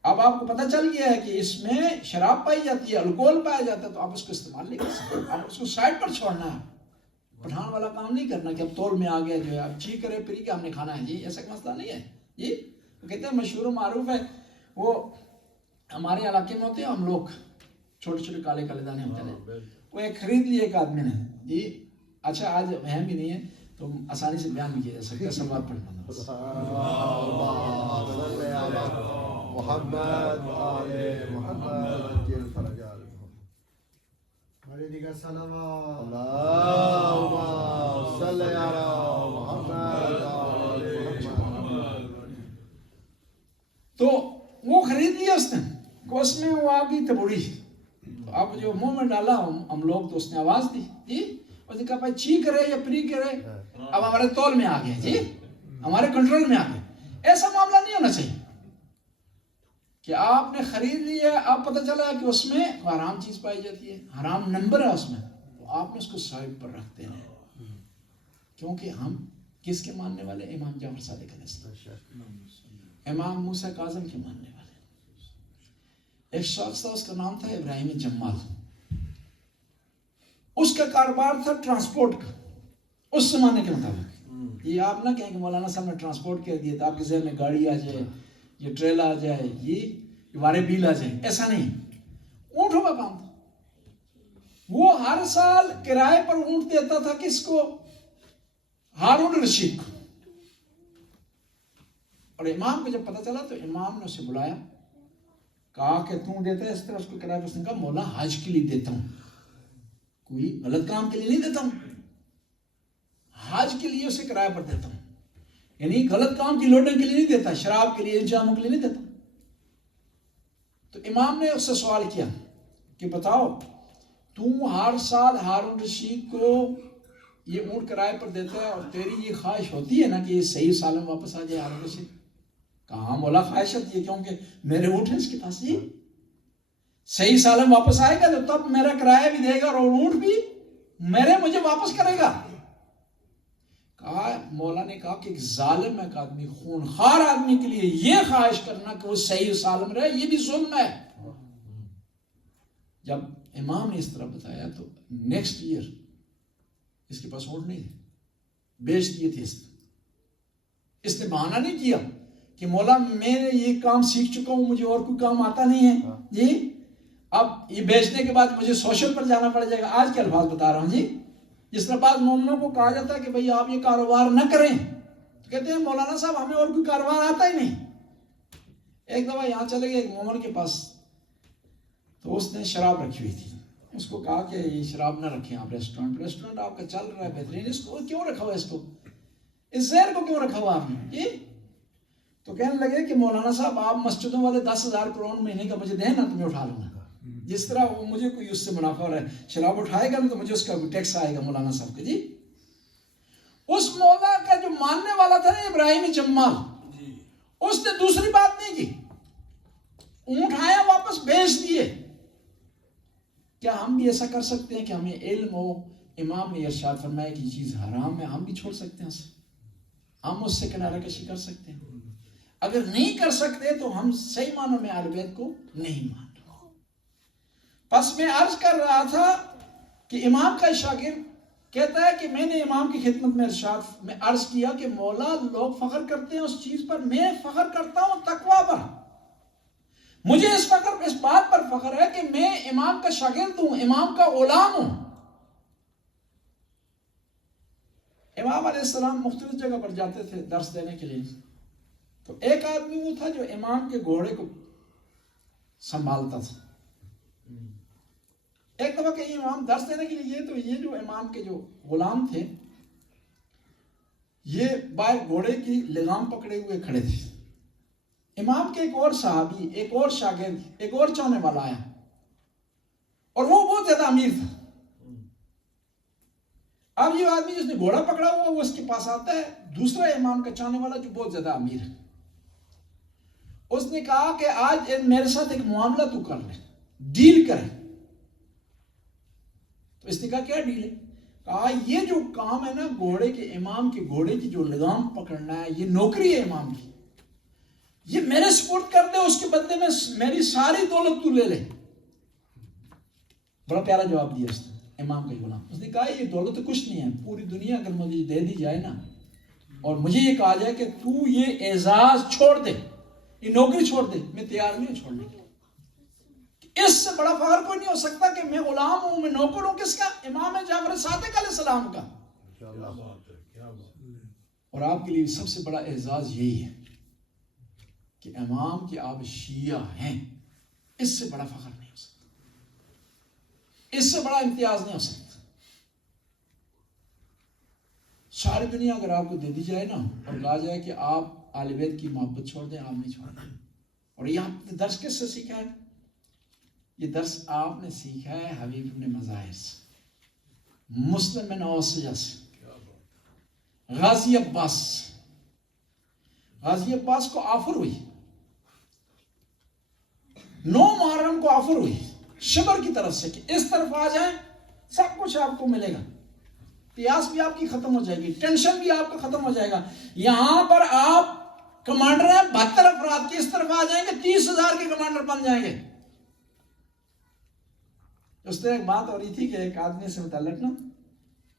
اب آپ کو پتہ چل گیا ہے کہ اس میں شراب پائی جاتی ہے، الکوہل پایا جاتا ہے، تو آپ اس کو استعمال نہیں کر سکتے. آپ اس کو سائڈ پر چھوڑنا ہے. پٹھان والا کام نہیں کرنا کہ اب تول میں آ گیا جو ہے اب چی کرے پری کہ ہم نے کھانا ہے. جی ایسا مسئلہ نہیں ہے. جی وہ کہتے ہیں مشہور و معروف ہے، وہ ہمارے علاقے میں ہوتے ہیں ہم لوگ، چھوٹے چھوٹے کالے کالے دانے ہوتے ہیں. وہ ایک خرید لیے ایک آدمی نے جی. اچھا آج اہم بھی نہیں ہے تو آسانی سے بیان بھی کیا جا سکتا ہے. صلوات پڑھنا محمد آل محمد. خریدی کا صلوات اللہم صلی علی محمد آل محمد. تو وہ خرید لیا اس نے، اس میں وہ آ گئی تبوڑی. اب جو منہ میں ڈالا ہم لوگ تو اس نے آواز دی جی، اس نے کہا بھائی چی کرے یا پری کرے، اب ہمارے تول میں آ گیا جی، ہمارے کنٹرول میں آ گیا. ایسا معاملہ نہیں ہونا چاہیے کہ آپ نے خرید لیا، آپ پتہ چلا کہ اس میں حرام چیز پائی جاتی ہے، حرام نمبر ہے اس میں، تو آپ نے اس کو سائڈ پر رکھتے ہیں. کیونکہ ہم کس کے ماننے والے؟ امام جعفر صادق علیہ السلام، امام موسیٰ کاظم کے ماننے والے. ایک شخص تھا، اس کا نام تھا ابراہیم جمال. اس کا کاروبار تھا ٹرانسپورٹ کا اس زمانے کے مطابق. یہ آپ نہ کہیں کہ مولانا صاحب نے ٹرانسپورٹ کہہ دیا تو آپ کے ذہن میں گاڑی آ جائے، یہ ٹریل آ جائے، یہ وارے بیل آ جائے، ایسا نہیں. اونٹوں کا کام تھا. وہ ہر سال کرائے پر اونٹ دیتا تھا کس کو؟ ہارون رشید کو. اور امام کو جب پتہ چلا تو امام نے اسے بلایا، کہا کہ تم دیتا ہے اس طرح، اس کو کرایہ پر. اس نے کہا مولا حج کے لیے دیتا ہوں، کوئی غلط کام کے لیے نہیں دیتا ہوں، حج کے لیے اسے کرایہ پر دیتا ہوں، یعنی غلط کام کی لوٹنے کے لیے نہیں دیتا، شراب کے لیے، انجاموں کے لیے نہیں دیتا. تو امام نے اس سے سوال کیا کہ بتاؤ تو ہر سال ہارون رشید کو یہ اونٹ کرایہ پر دیتا ہے اور تیری یہ خواہش ہوتی ہے نا کہ یہ صحیح سالم واپس آ جائے ہارون رشید؟ کہاں مولا خواہش ہوتی ہے، کیونکہ میرے اونٹ ہیں اس کے پاس، یہ صحیح سالم واپس آئے گا تو تب میرا کرایہ بھی دے گا اور اونٹ بھی مجھے واپس کرے گا. کہا مولا نے کہا کہ ایک ظالم ایک آدمی، خونخوار آدمی کے لیے یہ خواہش کرنا کہ وہ صحیح سالم رہے، یہ بھی ظلم ہے. جب امام نے اس طرح بتایا تو نیکسٹ ایئر اس کے پاس اونٹ نہیں تھے، بیچ دیے تھے. اس نے بہانہ نہیں کیا کہ مولا میں نے یہ کام سیکھ چکا ہوں، مجھے اور کوئی کام آتا نہیں ہے جی، اب یہ بیچنے کے بعد مجھے سوشل پر جانا پڑ جائے گا. آج کے الفاظ بتا رہا ہوں جی. جس طرح بعض مومنوں کو کہا جاتا ہے کہ بھئی آپ یہ کاروبار نہ کریں، تو کہتے ہیں مولانا صاحب ہمیں اور کوئی کاروبار آتا ہی نہیں. ایک دفعہ یہاں چلے گئے ایک مومن کے پاس، تو اس نے شراب رکھی ہوئی تھی. اس کو کہا کہ یہ شراب نہ رکھیں آپ، ریسٹورنٹ آپ کا چل رہا ہے بہترین، اس کو کیوں رکھا ہوا ہے، اس زہر کو کیوں رکھا ہوا آپ نے جی؟ تو کہنے لگے کہ مولانا صاحب آپ مسجدوں والے 10,000 کروڑ مہینے کا مجھے دیں نا تو میں اٹھا لوں گا. جس طرح وہ مجھے کوئی اس سے منافع ہو رہا ہے، شراب اٹھائے گا نا تو مجھے اس کا ٹیکس آئے گا مولانا صاحب کا جی. اس مولا کا جو ماننے والا تھا نا ابراہیم جمال، اس نے دوسری بات نہیں کی، اونٹ آیا واپس بیچ دیے. کیا ہم بھی ایسا کر سکتے ہیں کہ ہمیں علم ہو، امام نے ارشاد فرمایا کہ یہ چیز حرام ہے، ہم بھی چھوڑ سکتے ہیں اسے، ہم اس سے کنارہ کشی کر سکتے ہیں؟ اگر نہیں کر سکتے تو ہم صحیح معنوں میں اہل بیت کو نہیں مان. بس میں عرض کر رہا تھا کہ امام کا شاگرد کہتا ہے کہ میں نے امام کی خدمت میں عرض کیا کہ مولا لوگ فخر کرتے ہیں اس چیز پر، میں فخر کرتا ہوں تقویٰ پر. مجھے اس بات پر فخر ہے کہ میں امام کا شاگرد ہوں، امام کا غلام ہوں. امام علیہ السلام مختلف جگہ پر جاتے تھے درس دینے کے لیے. تو ایک آدمی وہ تھا جو امام کے گھوڑے کو سنبھالتا تھا. ایک دفعہ کہیں امام درس دینے کے لیے، تو یہ جو امام کے جو غلام تھے یہ باہر گھوڑے کی لگام پکڑے ہوئے کھڑے تھے. امام کے ایک اور صحابی، ایک اور شاگرد، ایک اور چاہنے والا آیا اور وہ بہت زیادہ امیر تھا. اب یہ آدمی جس نے گھوڑا پکڑا ہوا وہ اس کے پاس آتا ہے، دوسرا امام کا چاہنے والا جو بہت زیادہ امیر ہے. اس نے کہا کہ آج میرے ساتھ ایک معاملہ تو کر لے، ڈیل کرے. تو اس نے کہا کیا ڈیل ہے؟ کہا یہ جو کام ہے نا گھوڑے کے، امام کے گھوڑے کی جو لگام پکڑنا ہے، یہ نوکری ہے امام کی، یہ میرے سپورٹ کر دے، اس کے بدلے میں میری ساری دولت تو لے لے. بڑا پیارا جواب دیا اس نے امام کا غلام. اس نے کہا یہ دولت تو کچھ نہیں ہے، پوری دنیا اگر مجھے دے دی جائے نا اور مجھے یہ کہا جائے کہ تو یہ اعزاز چھوڑ دے، یہ نوکری چھوڑ دے، میں تیار نہیں ہوں چھوڑنے کے. اس سے بڑا فخر کوئی نہیں ہو سکتا کہ میں غلام ہوں، میں نوکر ہوں کس کا؟ امام جعفر صادق علیہ السلام کا. اور آپ کے لیے سب سے بڑا اعزاز یہی ہے کہ امام کے آپ شیعہ ہیں، اس سے بڑا فخر نہیں ہو سکتا. اس سے بڑا امتیاز نہیں ہو سکتا. ساری دنیا اگر آپ کو دے دی جائے نا اور کہا جائے کہ آپ اہل بیت کی محبت چھوڑ دیں، آپ نہیں چھوڑیں. اور یہ آپ نے درس کس سے سیکھا ہے؟ یہ درس آپ نے سیکھا ہے حبیب ابن مظاہر سے، مسلم بن اوسیہ سے، غازی عباس. غازی عباس کو آفر ہوئی، 9 محرم کو آفر ہوئی شبر کی طرف سے کہ اس طرف آ جائیں سب کچھ آپ کو ملے گا، پیاس بھی آپ کی ختم ہو جائے گی، ٹینشن بھی آپ کا ختم ہو جائے گا. یہاں پر آپ کمانڈر ہیں 72 افراد کی، اس طرف آ جائیں گے 30,000 کے کمانڈر بن جائیں گے. اس طرح ایک بات ہو رہی تھی کہ ایک آدمی سے متعلق نا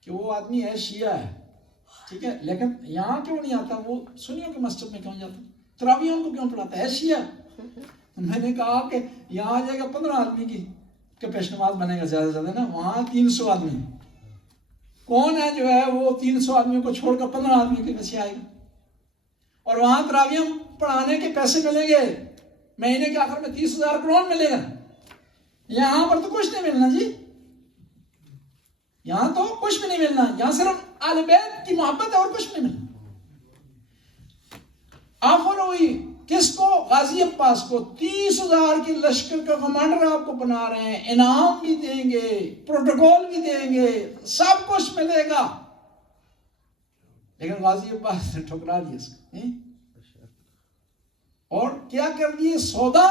کہ وہ آدمی ہے شیعہ ہے، ٹھیک ہے، لیکن یہاں کیوں نہیں آتا، وہ سنیوں کے مسجد میں کیوں جاتا، تراویح کو کیوں پڑھاتا ہے شیعہ. میں نے کہا کہ یہاں آ جائے گا 15 آدمی کی پیش نماز بنے گا زیادہ سے زیادہ نا، وہاں 300 آدمی. کون ہے جو ہے وہ 300 آدمیوں کو چھوڑ کر 15 آدمی کے پیچھے آئے گا؟ اور وہاں تراویح پڑھانے کے پیسے ملیں گے مہینے کے آخر میں 30,000 کروڑ ملے گا. یہاں پر تو کچھ نہیں ملنا جی، یہاں تو کچھ بھی نہیں ملنا، یہاں صرف اہل بیت کی محبت ہے اور کچھ نہیں ملنا. آفر ہوئی کس کو؟ غازی عباس کو. 30,000 کی لشکر کا کمانڈر آپ کو بنا رہے ہیں، انعام بھی دیں گے، پروٹوکول بھی دیں گے، سب کچھ ملے گا. لیکن غازی عباس نے ٹھکرا دیا اس کو، اور کیا کر دیے؟ سودا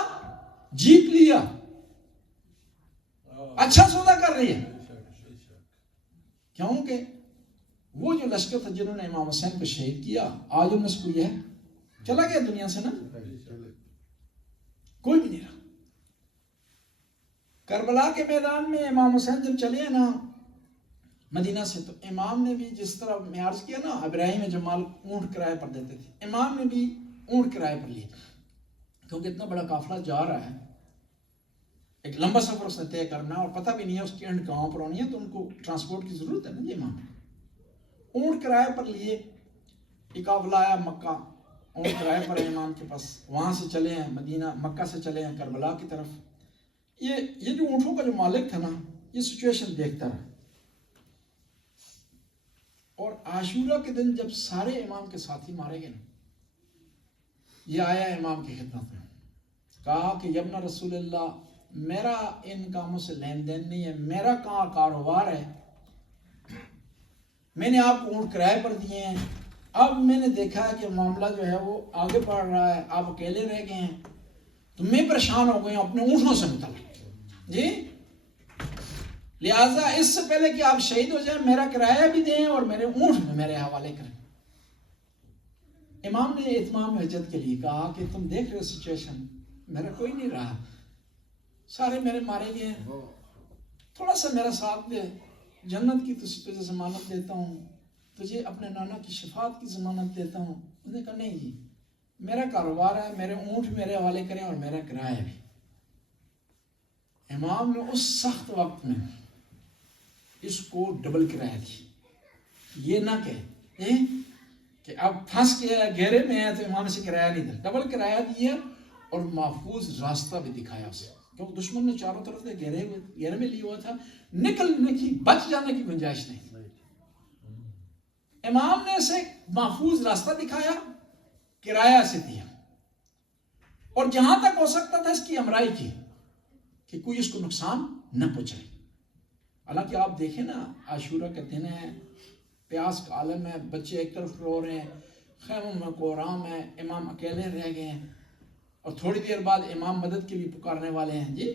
جیت لیا. اچھا سودا کر رہی ہے، کیونکہ وہ جو لشکر تھا جنہوں نے امام حسین کو شہید کیا، آج ان میں سے کوئی ہے چلا گیا دنیا سے نا، کوئی بھی نہیں رہا. کربلا کے میدان میں امام حسین جب چلے ہیں نا مدینہ سے، تو امام نے بھی جس طرح میں عرض کیا نا ابراہیم جمال اونٹ کرائے پر دیتے تھے، امام نے بھی اونٹ کرائے پر لیے، کیونکہ اتنا بڑا قافلہ جا رہا ہے، ایک لمبا سفر اس نے طے کرنا اور پتہ بھی نہیں ہے اس کی اینڈ کہاں پر ہونی ہے، تو ان کو ٹرانسپورٹ کی ضرورت ہے نا. یہ امام اونٹ کرائے پر لیے، ایک قافلہ آیا مکہ، اونٹ کرائے پر ہے امام کے پاس، وہاں سے چلے ہیں مدینہ، مکہ سے چلے ہیں کربلا کی طرف. یہ جو اونٹوں کا جو مالک تھا نا یہ سچویشن دیکھتا رہا، اور عاشورہ کے دن جب سارے امام کے ساتھی مارے گئے نا، یہ آیا امام کی خدمت میں، کہا کہ یبن رسول اللہ میرا ان کاموں سے لین دین نہیں ہے، میرا کہاں کاروبار ہے، میں نے آپ کو اونٹ کرائے پر دیے ہیں، اب میں نے دیکھا ہے کہ معاملہ جو ہے وہ آگے بڑھ رہا ہے، آپ اکیلے رہ گئے ہیں، تو میں پریشان ہو گئی ہوں اپنے اونٹوں سے متعلق جی، لہٰذا اس سے پہلے کہ آپ شہید ہو جائیں میرا کرایہ بھی دیں اور میرے اونٹ میں میرے حوالے کریں. امام نے اتمام حجت کے لیے کہا کہ تم دیکھ رہے ہو سچویشن، میرا کوئی نہیں رہا، سارے میرے مارے گئے ہیں، تھوڑا سا میرا ساتھ دے، جنت کی تجھے ضمانت دیتا ہوں، تجھے اپنے نانا کی شفاعت کی ضمانت دیتا ہوں. انہوں نے کہا نہیں جی میرا کاروبار ہے، میرے اونٹ میرے حوالے کریں اور میرا کرایہ بھی. امام نے اس سخت وقت میں اس کو ڈبل کرایہ دی، یہ نہ کہ اب پھنس کے گھیرے میں ہے تو امام سے کرایہ نہیں دیا، ڈبل کرایہ دیا اور محفوظ راستہ بھی دکھایا اسے، کیونکہ دشمن نے چاروں طرف سے گھیرے میں لیا ہوا تھا، نکلنے کی بچ جانے کی گنجائش نہیں. امام نے اسے محفوظ راستہ دکھایا، کرایہ سے دیا، اور جہاں تک ہو سکتا تھا اس کی امرائی کی کہ کوئی اس کو نقصان نہ پہنچائے. حالانکہ آپ دیکھیں نا عاشورہ کے دن ہے، پیاس کا عالم ہے، بچے ایک طرف رو رہے ہیں، خیموں میں کوہرام ہے، امام اکیلے رہ گئے ہیں، اور تھوڑی دیر بعد امام مدد کے لیے پکارنے والے ہیں جی.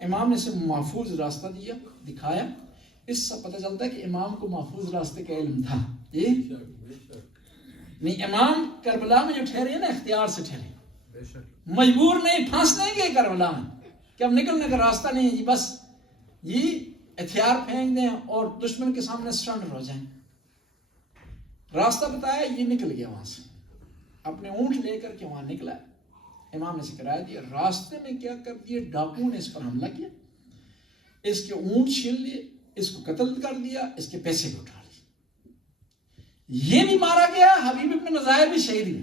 امام نے اسے محفوظ راستہ دیا، دکھایا. اس سے پتہ چلتا ہے کہ امام کو محفوظ راستے کا علم تھا جی. نہیں، امام کربلا میں جو ٹھہرے ہیں نا اختیار سے ٹھہرے، مجبور نہیں، پھنس نہیں گئے کربلا میں کہ اب نکلنے کا راستہ نہیں ہے جی، بس یہ ہتھیار پھینک دیں اور دشمن کے سامنے سرنڈر ہو جائیں. راستہ بتایا، یہ نکل گیا وہاں سے، اپنے اونٹ لے کر کے وہاں نکلا. امام نے اسے کرایہ دیا، راستے میں کیا کر دیے، ڈاکوؤں نے اس پر حملہ کیا، اس کے اونٹ چھین لیے، اس کو قتل کر دیا، اس کے پیسے بھی اٹھا لیے. یہ بھی مارا گیا، حبیب ابن مظاہر بھی شہید ہوئے،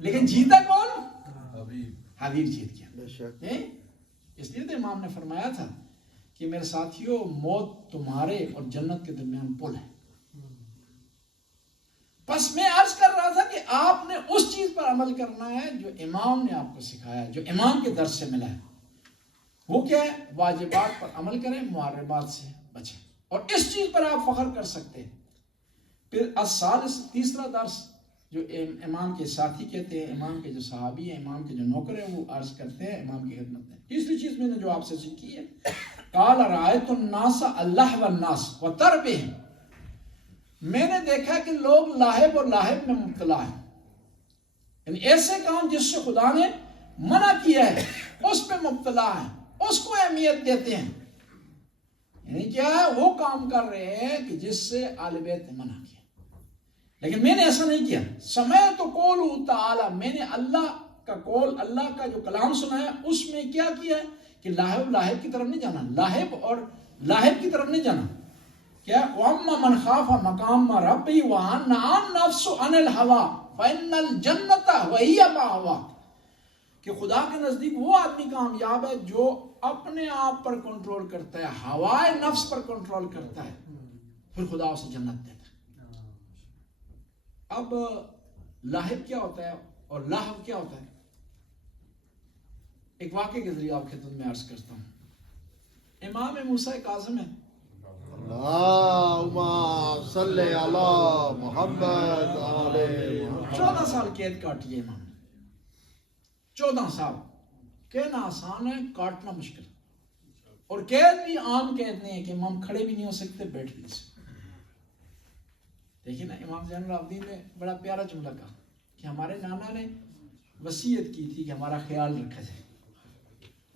لیکن جیتا کون؟ حبیب جیت گیا. اس لیے تو امام نے فرمایا تھا کہ میرے ساتھیوں موت تمہارے اور جنت کے درمیان پل ہے. بس میں عرض کر رہا تھا کہ آپ نے اس چیز پر عمل کرنا ہے جو امام نے آپ کو سکھایا ہے, جو امام کے درس سے ملا ہے. وہ کیا ہے؟ واجبات پر عمل کریں, محرمات سے بچیں, اور اس چیز پر آپ فخر کر سکتے ہیں. پھر الثالث تیسرا درس جو امام کے ساتھی کہتے ہیں, امام کے جو صحابی ہیں, امام کے جو نوکر ہیں, وہ عرض کرتے ہیں امام کی خدمت میں. تیسری چیز میں نے جو آپ سے سیکھی ہے, قال رأیت الناس اللہو والناس وتربہم, میں نے دیکھا کہ لوگ لاہب اور لاہب میں مبتلا ہیں, یعنی ایسے کام جس سے خدا نے منع کیا ہے اس پہ مبتلا ہیں, اس کو اہمیت دیتے ہیں. یعنی کیا ہے؟ وہ کام کر رہے ہیں کہ جس سے آل بیت نے منع کیا. لیکن میں نے ایسا نہیں کیا. سمعت قولہ تعالی, میں نے اللہ کا قول, اللہ کا جو کلام سنا ہے, اس میں کیا کیا ہے کہ لاہب لاہب کی طرف نہیں جانا, لاہب اور لاہب کی طرف نہیں جانا. کیا وَأَمَّا مَنْ خَافَ مَقَامَ رَبِّهِ وَنَهَا النَّفْسُ عَنِ الْهَوَىٰ فَإِنَّ الْجَنَّةَ وَهِيَ مَأْوَاهُ, کہ خدا کے نزدیک وہ آدمی کامیاب ہے جو اپنے آپ پر کنٹرول کرتا ہے, ہوائے نفس پر کنٹرول کرتا ہے, پھر خدا اسے جنت دیتا ہے. اب لاہب کیا ہوتا ہے اور لاہب کیا ہوتا ہے؟ ایک واقعے کے ذریعے آپ خدمت میں عرض کرتا ہوں. امام موسیٰ کاظم ہے, اللہم صلی علی محمد علیہ محمد. 14 سال قید کاٹی ہے امام نے. 14 سال کہنا آسان ہے, کاٹنا مشکل. اور قید بھی عام قید نہیں ہے کہ امام کھڑے بھی نہیں ہو سکتے, بیٹھ بھی نہیں سکتے. دیکھیں نا, امام زین العابدین نے بڑا پیارا جملہ کہا کہ ہمارے نانا نے وصیت کی تھی کہ ہمارا خیال رکھا جائے,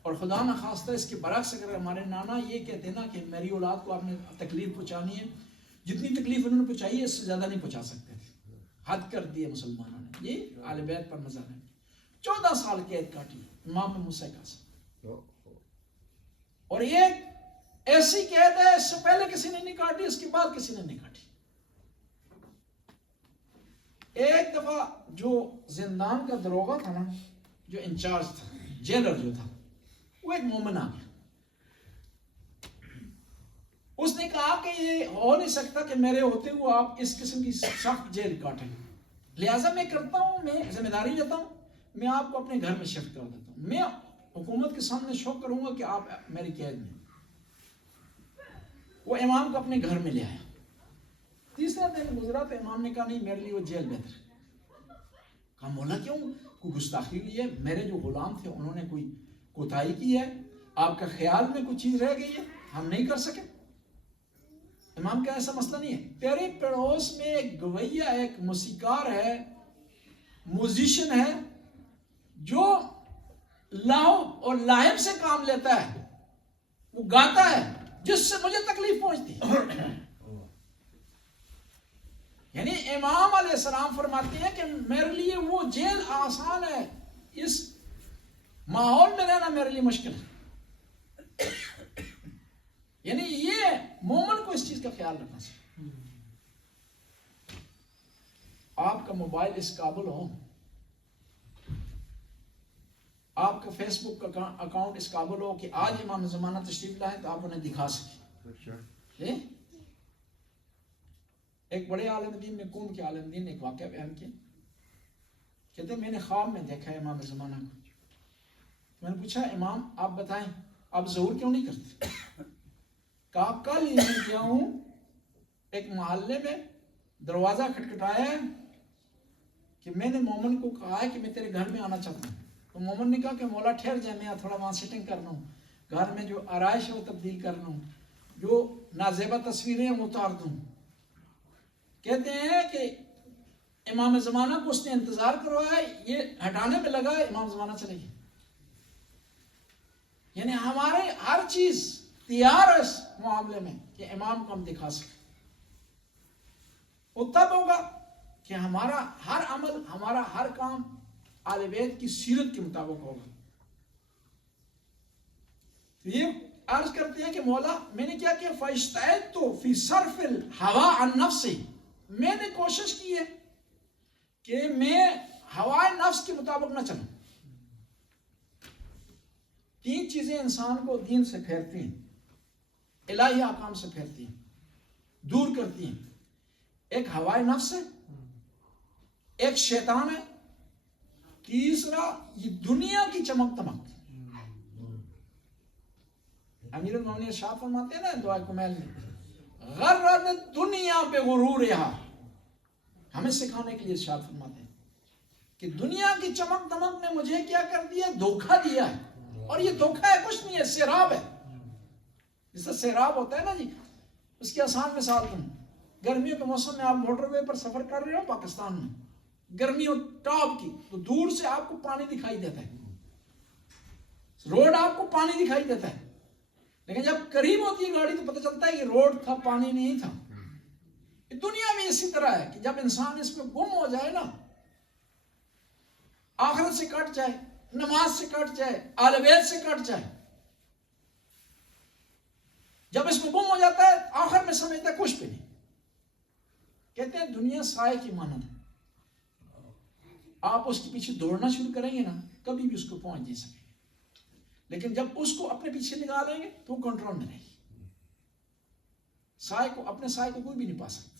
اور خدا نہ خواستہ اس کے برعکس اگر ہمارے نانا یہ کہتے نا کہ میری اولاد کو آپ نے تکلیف پہنچانی ہے, جتنی تکلیف انہوں نے پہنچائی ہے اس سے زیادہ نہیں پہنچا سکتے تھے, حد کر دی ہے مسلمانوں نے. یہ آل بیت پر مذہب ہے. 14 سال قید کاٹی امام موسیٰ کاظم, اور یہ ایسی قید ہے اس سے پہلے کسی نے نہیں کاٹی, اس کے بعد کسی نے نہیں کاٹی. ایک دفعہ جو زندان کا دروغہ تھا نا, جو انچارج تھا, جیلر جو تھا, وہ ایک مومن آ گیا. اس نے کہا کہ یہ ہو نہیں سکتا کہ میرے ہوتے ہوئے آپ اس قسم کی سخت جیل کاٹیں, لہٰذا میں کرتا ہوں, میں ذمہ داری لیتا ہوں, میں آپ کو اپنے گھر میں شفٹ کر دیتا ہوں, میں حکومت کے سامنے شو کروں گا کہ آپ میری قید میں. وہ امام کو اپنے گھر میں لے آیا. تیسرا دن گزرا تو امام نے کہا نہیں, میرے لیے وہ جیل بہتر ہے. کہا مولا کیوں, کوئی گستاخی ہوئی ہے, میرے جو غلام تھے انہوں نے کوئی کوتاہی کی ہے, آپ کا خیال میں کوئی چیز رہ گئی ہے, ہم نہیں کر سکے. امام کا ایسا مسئلہ نہیں ہے. تیرے پڑوس میں ایک گویہ, ایک موسیقار ہے, موزیشن ہے, جو لاؤ اور لاہب سے کام لیتا ہے, وہ گاتا ہے, جس سے مجھے تکلیف پہنچتی ہے. یعنی امام علیہ السلام فرماتے ہیں کہ میرے لیے وہ جیل آسان ہے, اس ماحول میں رہنا میرے لیے مشکل ہے. یعنی یہ مومن کو اس چیز کا خیال رکھنا چاہیے. آپ کا موبائل اس قابل ہو, آپ کا فیس بک کا اکاؤنٹ اس قابل ہو کہ آج امام زمانہ تشریف لائیں تو آپ انہیں دکھا سکیں. ایک بڑے عالم دین نے, قوم کے عالم دین نے ایک واقعہ بیان کیا. کہتے ہیں میں نے خواب میں دیکھا ہے امام زمانہ کو. میں نے پوچھا امام آپ بتائیں آپ ظہور کیوں نہیں کرتے؟ کہا کل ہی میں گیا ہوں ایک محلے میں, دروازہ کھٹکھٹایا ہے کہ میں نے مومن کو کہا ہے کہ میں تیرے گھر میں آنا چاہتا ہوں. تو مومن نے کہا کہ مولا ٹھہر جائے, میں تھوڑا وہاں سیٹنگ کرنا ہوں, گھر میں جو آرائش ہے وہ تبدیل کرنا ہوں, جو نازیبہ تصویریں ہیں وہ اتار دوں. کہتے ہیں کہ امام زمانہ کو اس نے انتظار کروایا, یہ ہٹانے میں لگا, امام زمانہ چلے گئے. یعنی ہمارے ہر چیز تیار ہے اس معاملے میں کہ امام کو ہم دکھا سکیں. وہ تب ہوگا کہ ہمارا ہر عمل, ہمارا ہر کام آل بیت کی سیرت کے مطابق ہوگا. تو یہ عرض کرتے ہیں کہ مولا میں نے کیا کیا, فَاجْتَهَدْتُ فِي صَرْفِ الْهَوَىٰ عَنْ نَفْسِهِ, میں نے کوشش کی ہے کہ میں ہوائے نفس کے مطابق نہ چلوں. 3 چیزیں انسان کو دین سے پھیرتی ہیں. الہی احکام سے پھیرتی ہیں، دور کرتی ہیں. ایک ہوائے نفس ہے، ایک شیطان ہے، تیسرا یہ دنیا کی چمک دمک. امیر المومنین ارشاد فرماتے ہیں نا دعا کمیل میں، غرت دنیا بے غرورہا، ہمیں سکھانے کے لیے ارشاد فرماتے ہیں کہ دنیا کی چمک دمک نے مجھے کیا کر دیا، دھوکہ دیا ہے. اور یہ دھوکہ ہے، کچھ نہیں ہے، سیراب ہے. جس سے سیراب ہوتا ہے نا جی، اس کی آسان مثال دوں. گرمیوں کے موسم میں آپ موٹر وے پر سفر کر رہے ہو پاکستان میں، گرمیوں ٹاپ کی، تو دور سے آپ کو پانی دکھائی دیتا ہے، روڈ آپ کو پانی دکھائی دیتا ہے. لیکن جب قریب ہوتی ہے گاڑی تو پتہ چلتا ہے کہ روڈ تھا، پانی نہیں تھا. یہ دنیا میں اسی طرح ہے کہ جب انسان اس میں گم ہو جائے نا، آخرت سے کٹ جائے، نماز سے کٹ جائے، اہل بیت سے کٹ جائے، جب اس میں گم ہو جاتا ہے آخر میں سمجھتا ہے کچھ بھی نہیں. کہتے ہیں دنیا سائے کی مانند ہے، آپ اس کے پیچھے دوڑنا شروع کریں گے نا کبھی بھی اس کو پہنچ نہیں سکیں گے. لیکن جب اس کو اپنے پیچھے لگا لیں گے تو وہ کنٹرول میں رہے گی. سائے کو، اپنے سائے کو کوئی بھی نہیں پا سکتا.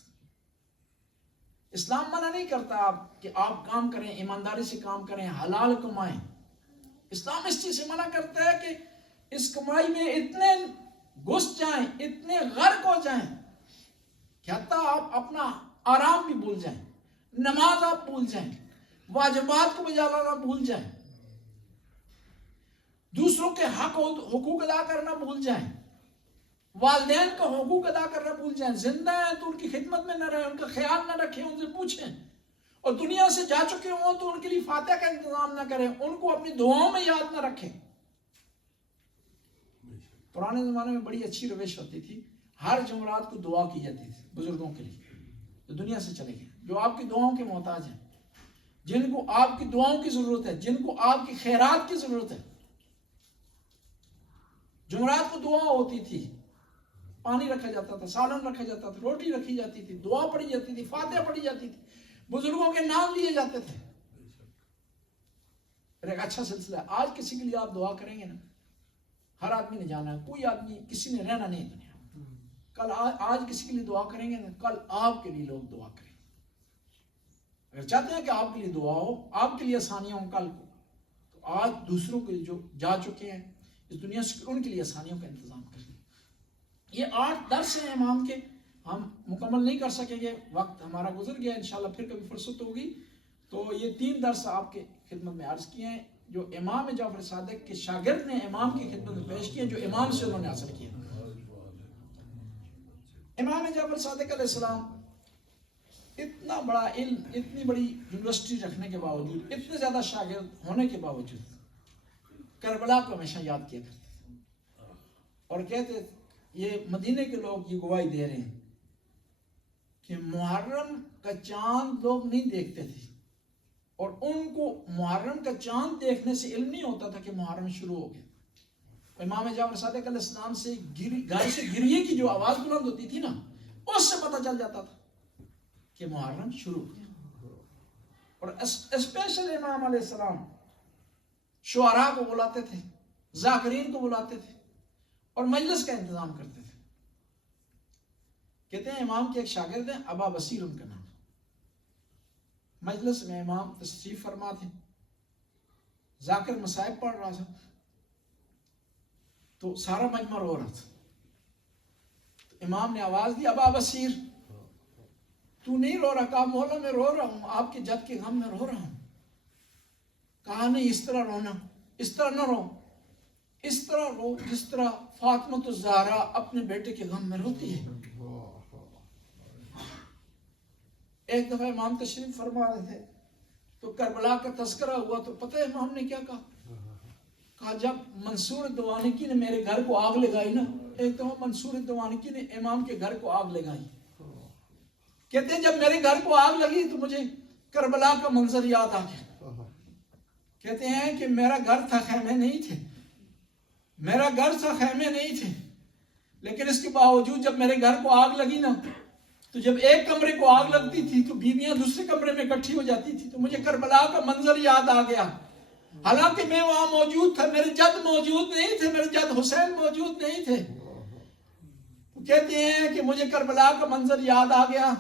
اسلام منع نہیں کرتا آپ کہ آپ کام کریں، ایمانداری سے کام کریں، حلال کمائیں. اسلام اس چیز سے منع کرتا ہے کہ اس کمائی میں اتنے گھس جائیں، اتنے غرق ہو جائیں کہ حتیٰ آپ اپنا آرام بھی بھول جائیں، نماز آپ بھول جائیں، واجبات کو بجا لانا بھول جائیں، دوسروں کے حقوق ادا کرنا بھول جائیں، والدین کا حقوق ادا کرنا بھول جائیں. زندہ ہیں تو ان کی خدمت میں نہ رہیں، ان کا خیال نہ رکھیں، ان سے پوچھیں. اور دنیا سے جا چکے ہوں تو ان کے لیے فاتحہ کا انتظام نہ کریں، ان کو اپنی دعاؤں میں یاد نہ رکھیں. پرانے زمانے میں بڑی اچھی روش ہوتی تھی، ہر جمعرات کو دعا کی جاتی تھی بزرگوں کے لیے جو دنیا سے چلے گئے، جو آپ کی دعاؤں کے محتاج ہیں، جن کو آپ کی دعاؤں کی ضرورت ہے، جن کو آپ کی خیرات کی ضرورت ہے. جمعرات کو دعا ہوتی تھی، پانی رکھا جاتا تھا، سالن رکھا جاتا تھا، روٹی رکھی جاتی تھی، دعا پڑھی جاتی تھی، فاتحہ پڑھی جاتی تھی، بزرگوں کے نام لیے جاتے تھے. ایک اچھا سلسلہ ہے. آج کسی کے لیے آپ دعا کریں گے نا، ہر آدمی نے جانا ہے، کوئی آدمی کسی نے رہنا نہیں دنیا میں. کل آج کسی کے لیے دعا کریں گے نا، کل آپ کے لیے لوگ دعا کریں گے. اگر چاہتے ہیں کہ آپ کے لیے دعا ہو، آپ کے لیے آسانیاں ہوں کل کو، تو آج دوسروں کے جو جا چکے ہیں اس دنیا سے، ان کے لیے آسانیوں کا انتظام کریں. یہ 8 درس ہیں امام کے، ہم مکمل نہیں کر سکیں گے، وقت ہمارا گزر گیا. انشاءاللہ پھر کبھی فرصت ہوگی تو یہ 3 درس آپ کے خدمت میں عرض کیے ہیں جو امام جعفر صادق کے شاگرد نے امام کی خدمت میں پیش کیے، جو امام سے انہوں نے حاصل کیا. امام جعفر صادق علیہ السلام اتنا بڑا علم، اتنی بڑی یونیورسٹی رکھنے کے باوجود، اتنے زیادہ شاگرد ہونے کے باوجود کربلا کو ہمیشہ یاد کیا کرتے تھے اور کہتے، یہ مدینے کے لوگ یہ گواہی دے رہے ہیں کہ محرم کا چاند لوگ نہیں دیکھتے تھے، اور ان کو محرم کا چاند دیکھنے سے علم نہیں ہوتا تھا کہ محرم شروع ہو گیا. امام جعفر صادق علیہ السلام سے گھر سے گریے کی جو آواز بلند ہوتی تھی نا، اس سے پتہ چل جاتا تھا کہ محرم شروع ہو گیا. اور اسپیشل امام علیہ السلام شعراء کو بلاتے تھے، ذاکرین کو بلاتے تھے اور مجلس کا انتظام کرتے تھے. کہتے ہیں امام کے ایک شاگرد ہیں، ابا بصیر ان کا نام. مجلس میں امام تشریف فرما تھے، ذاکر مصائب پڑھ رہا تھا تو سارا مجمع رو رہا تھا. تو امام نے آواز دی، ابا بصیر تو نہیں رو رہا؟ کہا مولا میں رو رہا ہوں، آپ کے جد کے غم میں رو رہا ہوں. کہا نہیں، اس طرح رونا، اس طرح نہ رو، اس طرح رو جس طرح فاطمہ الزہرا اپنے بیٹے کے غم میں روتی ہے. ایک دفعہ امام تشریف فرما رہے تھے تو کربلا کا تذکرہ ہوا تو پتہ ہے امام نے کیا کہا؟ کہا جب منصور دوانکی نے میرے گھر کو آگ لگائی نا، ایک دفعہ منصور دوانکی نے امام کے گھر کو آگ لگائی. کہتے ہیں جب میرے گھر کو آگ لگی تو مجھے کربلا کا منظر یاد آ گیا. کہتے ہیں کہ میرا گھر تھا، خیمے نہیں تھے، میرا گھر تھا، خیمے نہیں تھے، لیکن اس کے باوجود جب میرے گھر کو آگ لگی نا، تو جب ایک کمرے کو آگ لگتی تھی تو بیویاں دوسرے کمرے میں اکٹھی ہو جاتی تھی، تو مجھے کربلا کا منظر یاد آ گیا. حالانکہ میں وہاں موجود تھا، میرے جد موجود نہیں تھے، میرے جد حسین موجود نہیں تھے، کہتے ہیں کہ مجھے کربلا کا منظر یاد آ گیا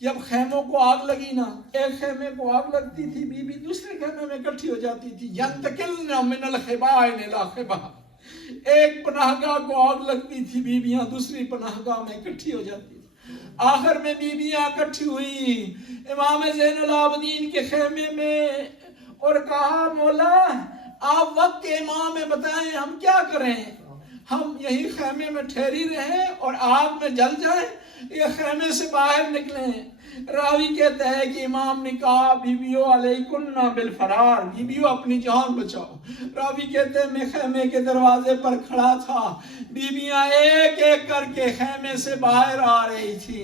کہ اب خیموں کو آگ لگی نا، ایک خیمے کو آگ لگتی تھی، بی بی دوسرے خیمے میں اکٹھی ہو جاتی تھی، ینتقلن من الخبائن الی خبا، ایک پناہ گاہ کو آگ لگتی تھی، بیویاں دوسری پناہ گاہ میں اکٹھی ہو جاتی تھی۔ آخر میں بیویاں اکٹھی ہوئی امام زین العابدین کے خیمے میں اور کہا مولا آپ وقت کے امام میں بتائیں ہم کیا کریں، ہم یہی خیمے میں ٹھہری رہیں اور آگ میں جل جائیں یا خیمے سے باہر نکلیں؟ راوی کہتا ہے کہ امام نے کہا بیویو علیکن بالفرار، بیویو اپنی جان بچاؤ۔ راوی کہتے ہیں میں خیمے کے دروازے پر کھڑا تھا، بیویاں ایک ایک کر کے خیمے سے باہر آ رہی تھی۔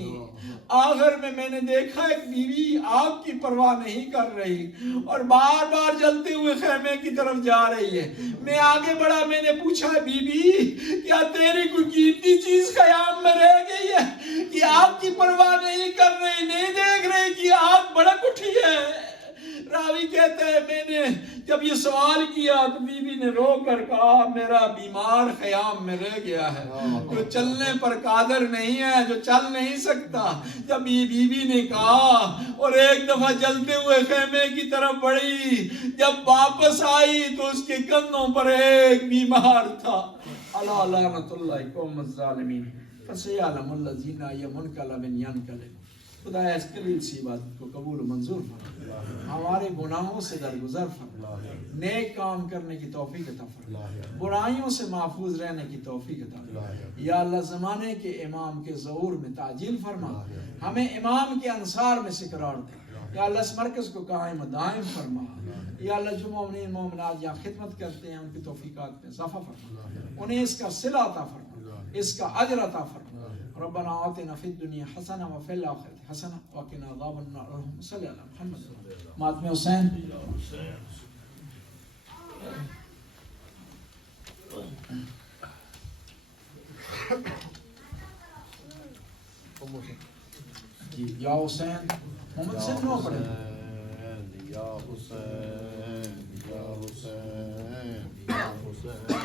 آخر میں نے دیکھا ایک بیوی آگ کی پرواہ نہیں کر رہی اور بار بار جلتے ہوئے خیمے کی طرف جا رہی ہے۔ میں آگے بڑھا، میں نے پوچھا بی بی کیا تیری کوئی قیمتی چیز خیام میں رہ گئی ہے کہ آگ کی پرواہ نہیں کر رہی، نہیں دیکھ رہی کہ آگ بھڑک اٹھی ہے؟ راوی کہتے ہیں میں نے جب یہ سوال کیا تو بی بی نے رو کر کہا میرا بیمار خیام میں رہ گیا ہے، جو چلنے پر قادر نہیں ہے، جو چل نہیں سکتا۔ جب یہ بی بی نے کہا اور ایک دفعہ جلتے ہوئے خیمے کی طرف بڑھی، جب واپس آئی تو اس کے کندھوں پر ایک بیمار تھا۔ الا لعنت اللہ قوم الظالمین فسیعلم الذین یمنقلب ینقلب۔ خدا اس قلیل سی بات کو قبول و منظور فرما، ہمارے گناہوں سے درگزر فرما، نیک کام کرنے کی توفیق عطا فرما، برائیوں سے محفوظ رہنے کی توفیق عطا فرما۔ یا اللہ زمانے کے امام کے ظہور میں تعجیل فرما، ہمیں امام کے انصار میں سے قرار دے۔ یا اللہ اس مرکز کو قائم و دائم فرما۔ یا اللہ جو مومنین مومنات یہاں خدمت کرتے ہیں ان کی توفیقات میں اضافہ فرما، انہیں اس کا صلہ عطا فرما، اس کا اجر عطا فرما۔ ربنا آتنا فی الدنیا حسنہ وفی الآخرۃ حسنہ وقنا عذاب النار۔ اللہم صلی علی محمد۔ ماتم حسین جی یا حسین محمد سے نو پڑھیں۔ یا حسین یا حسین یا حسین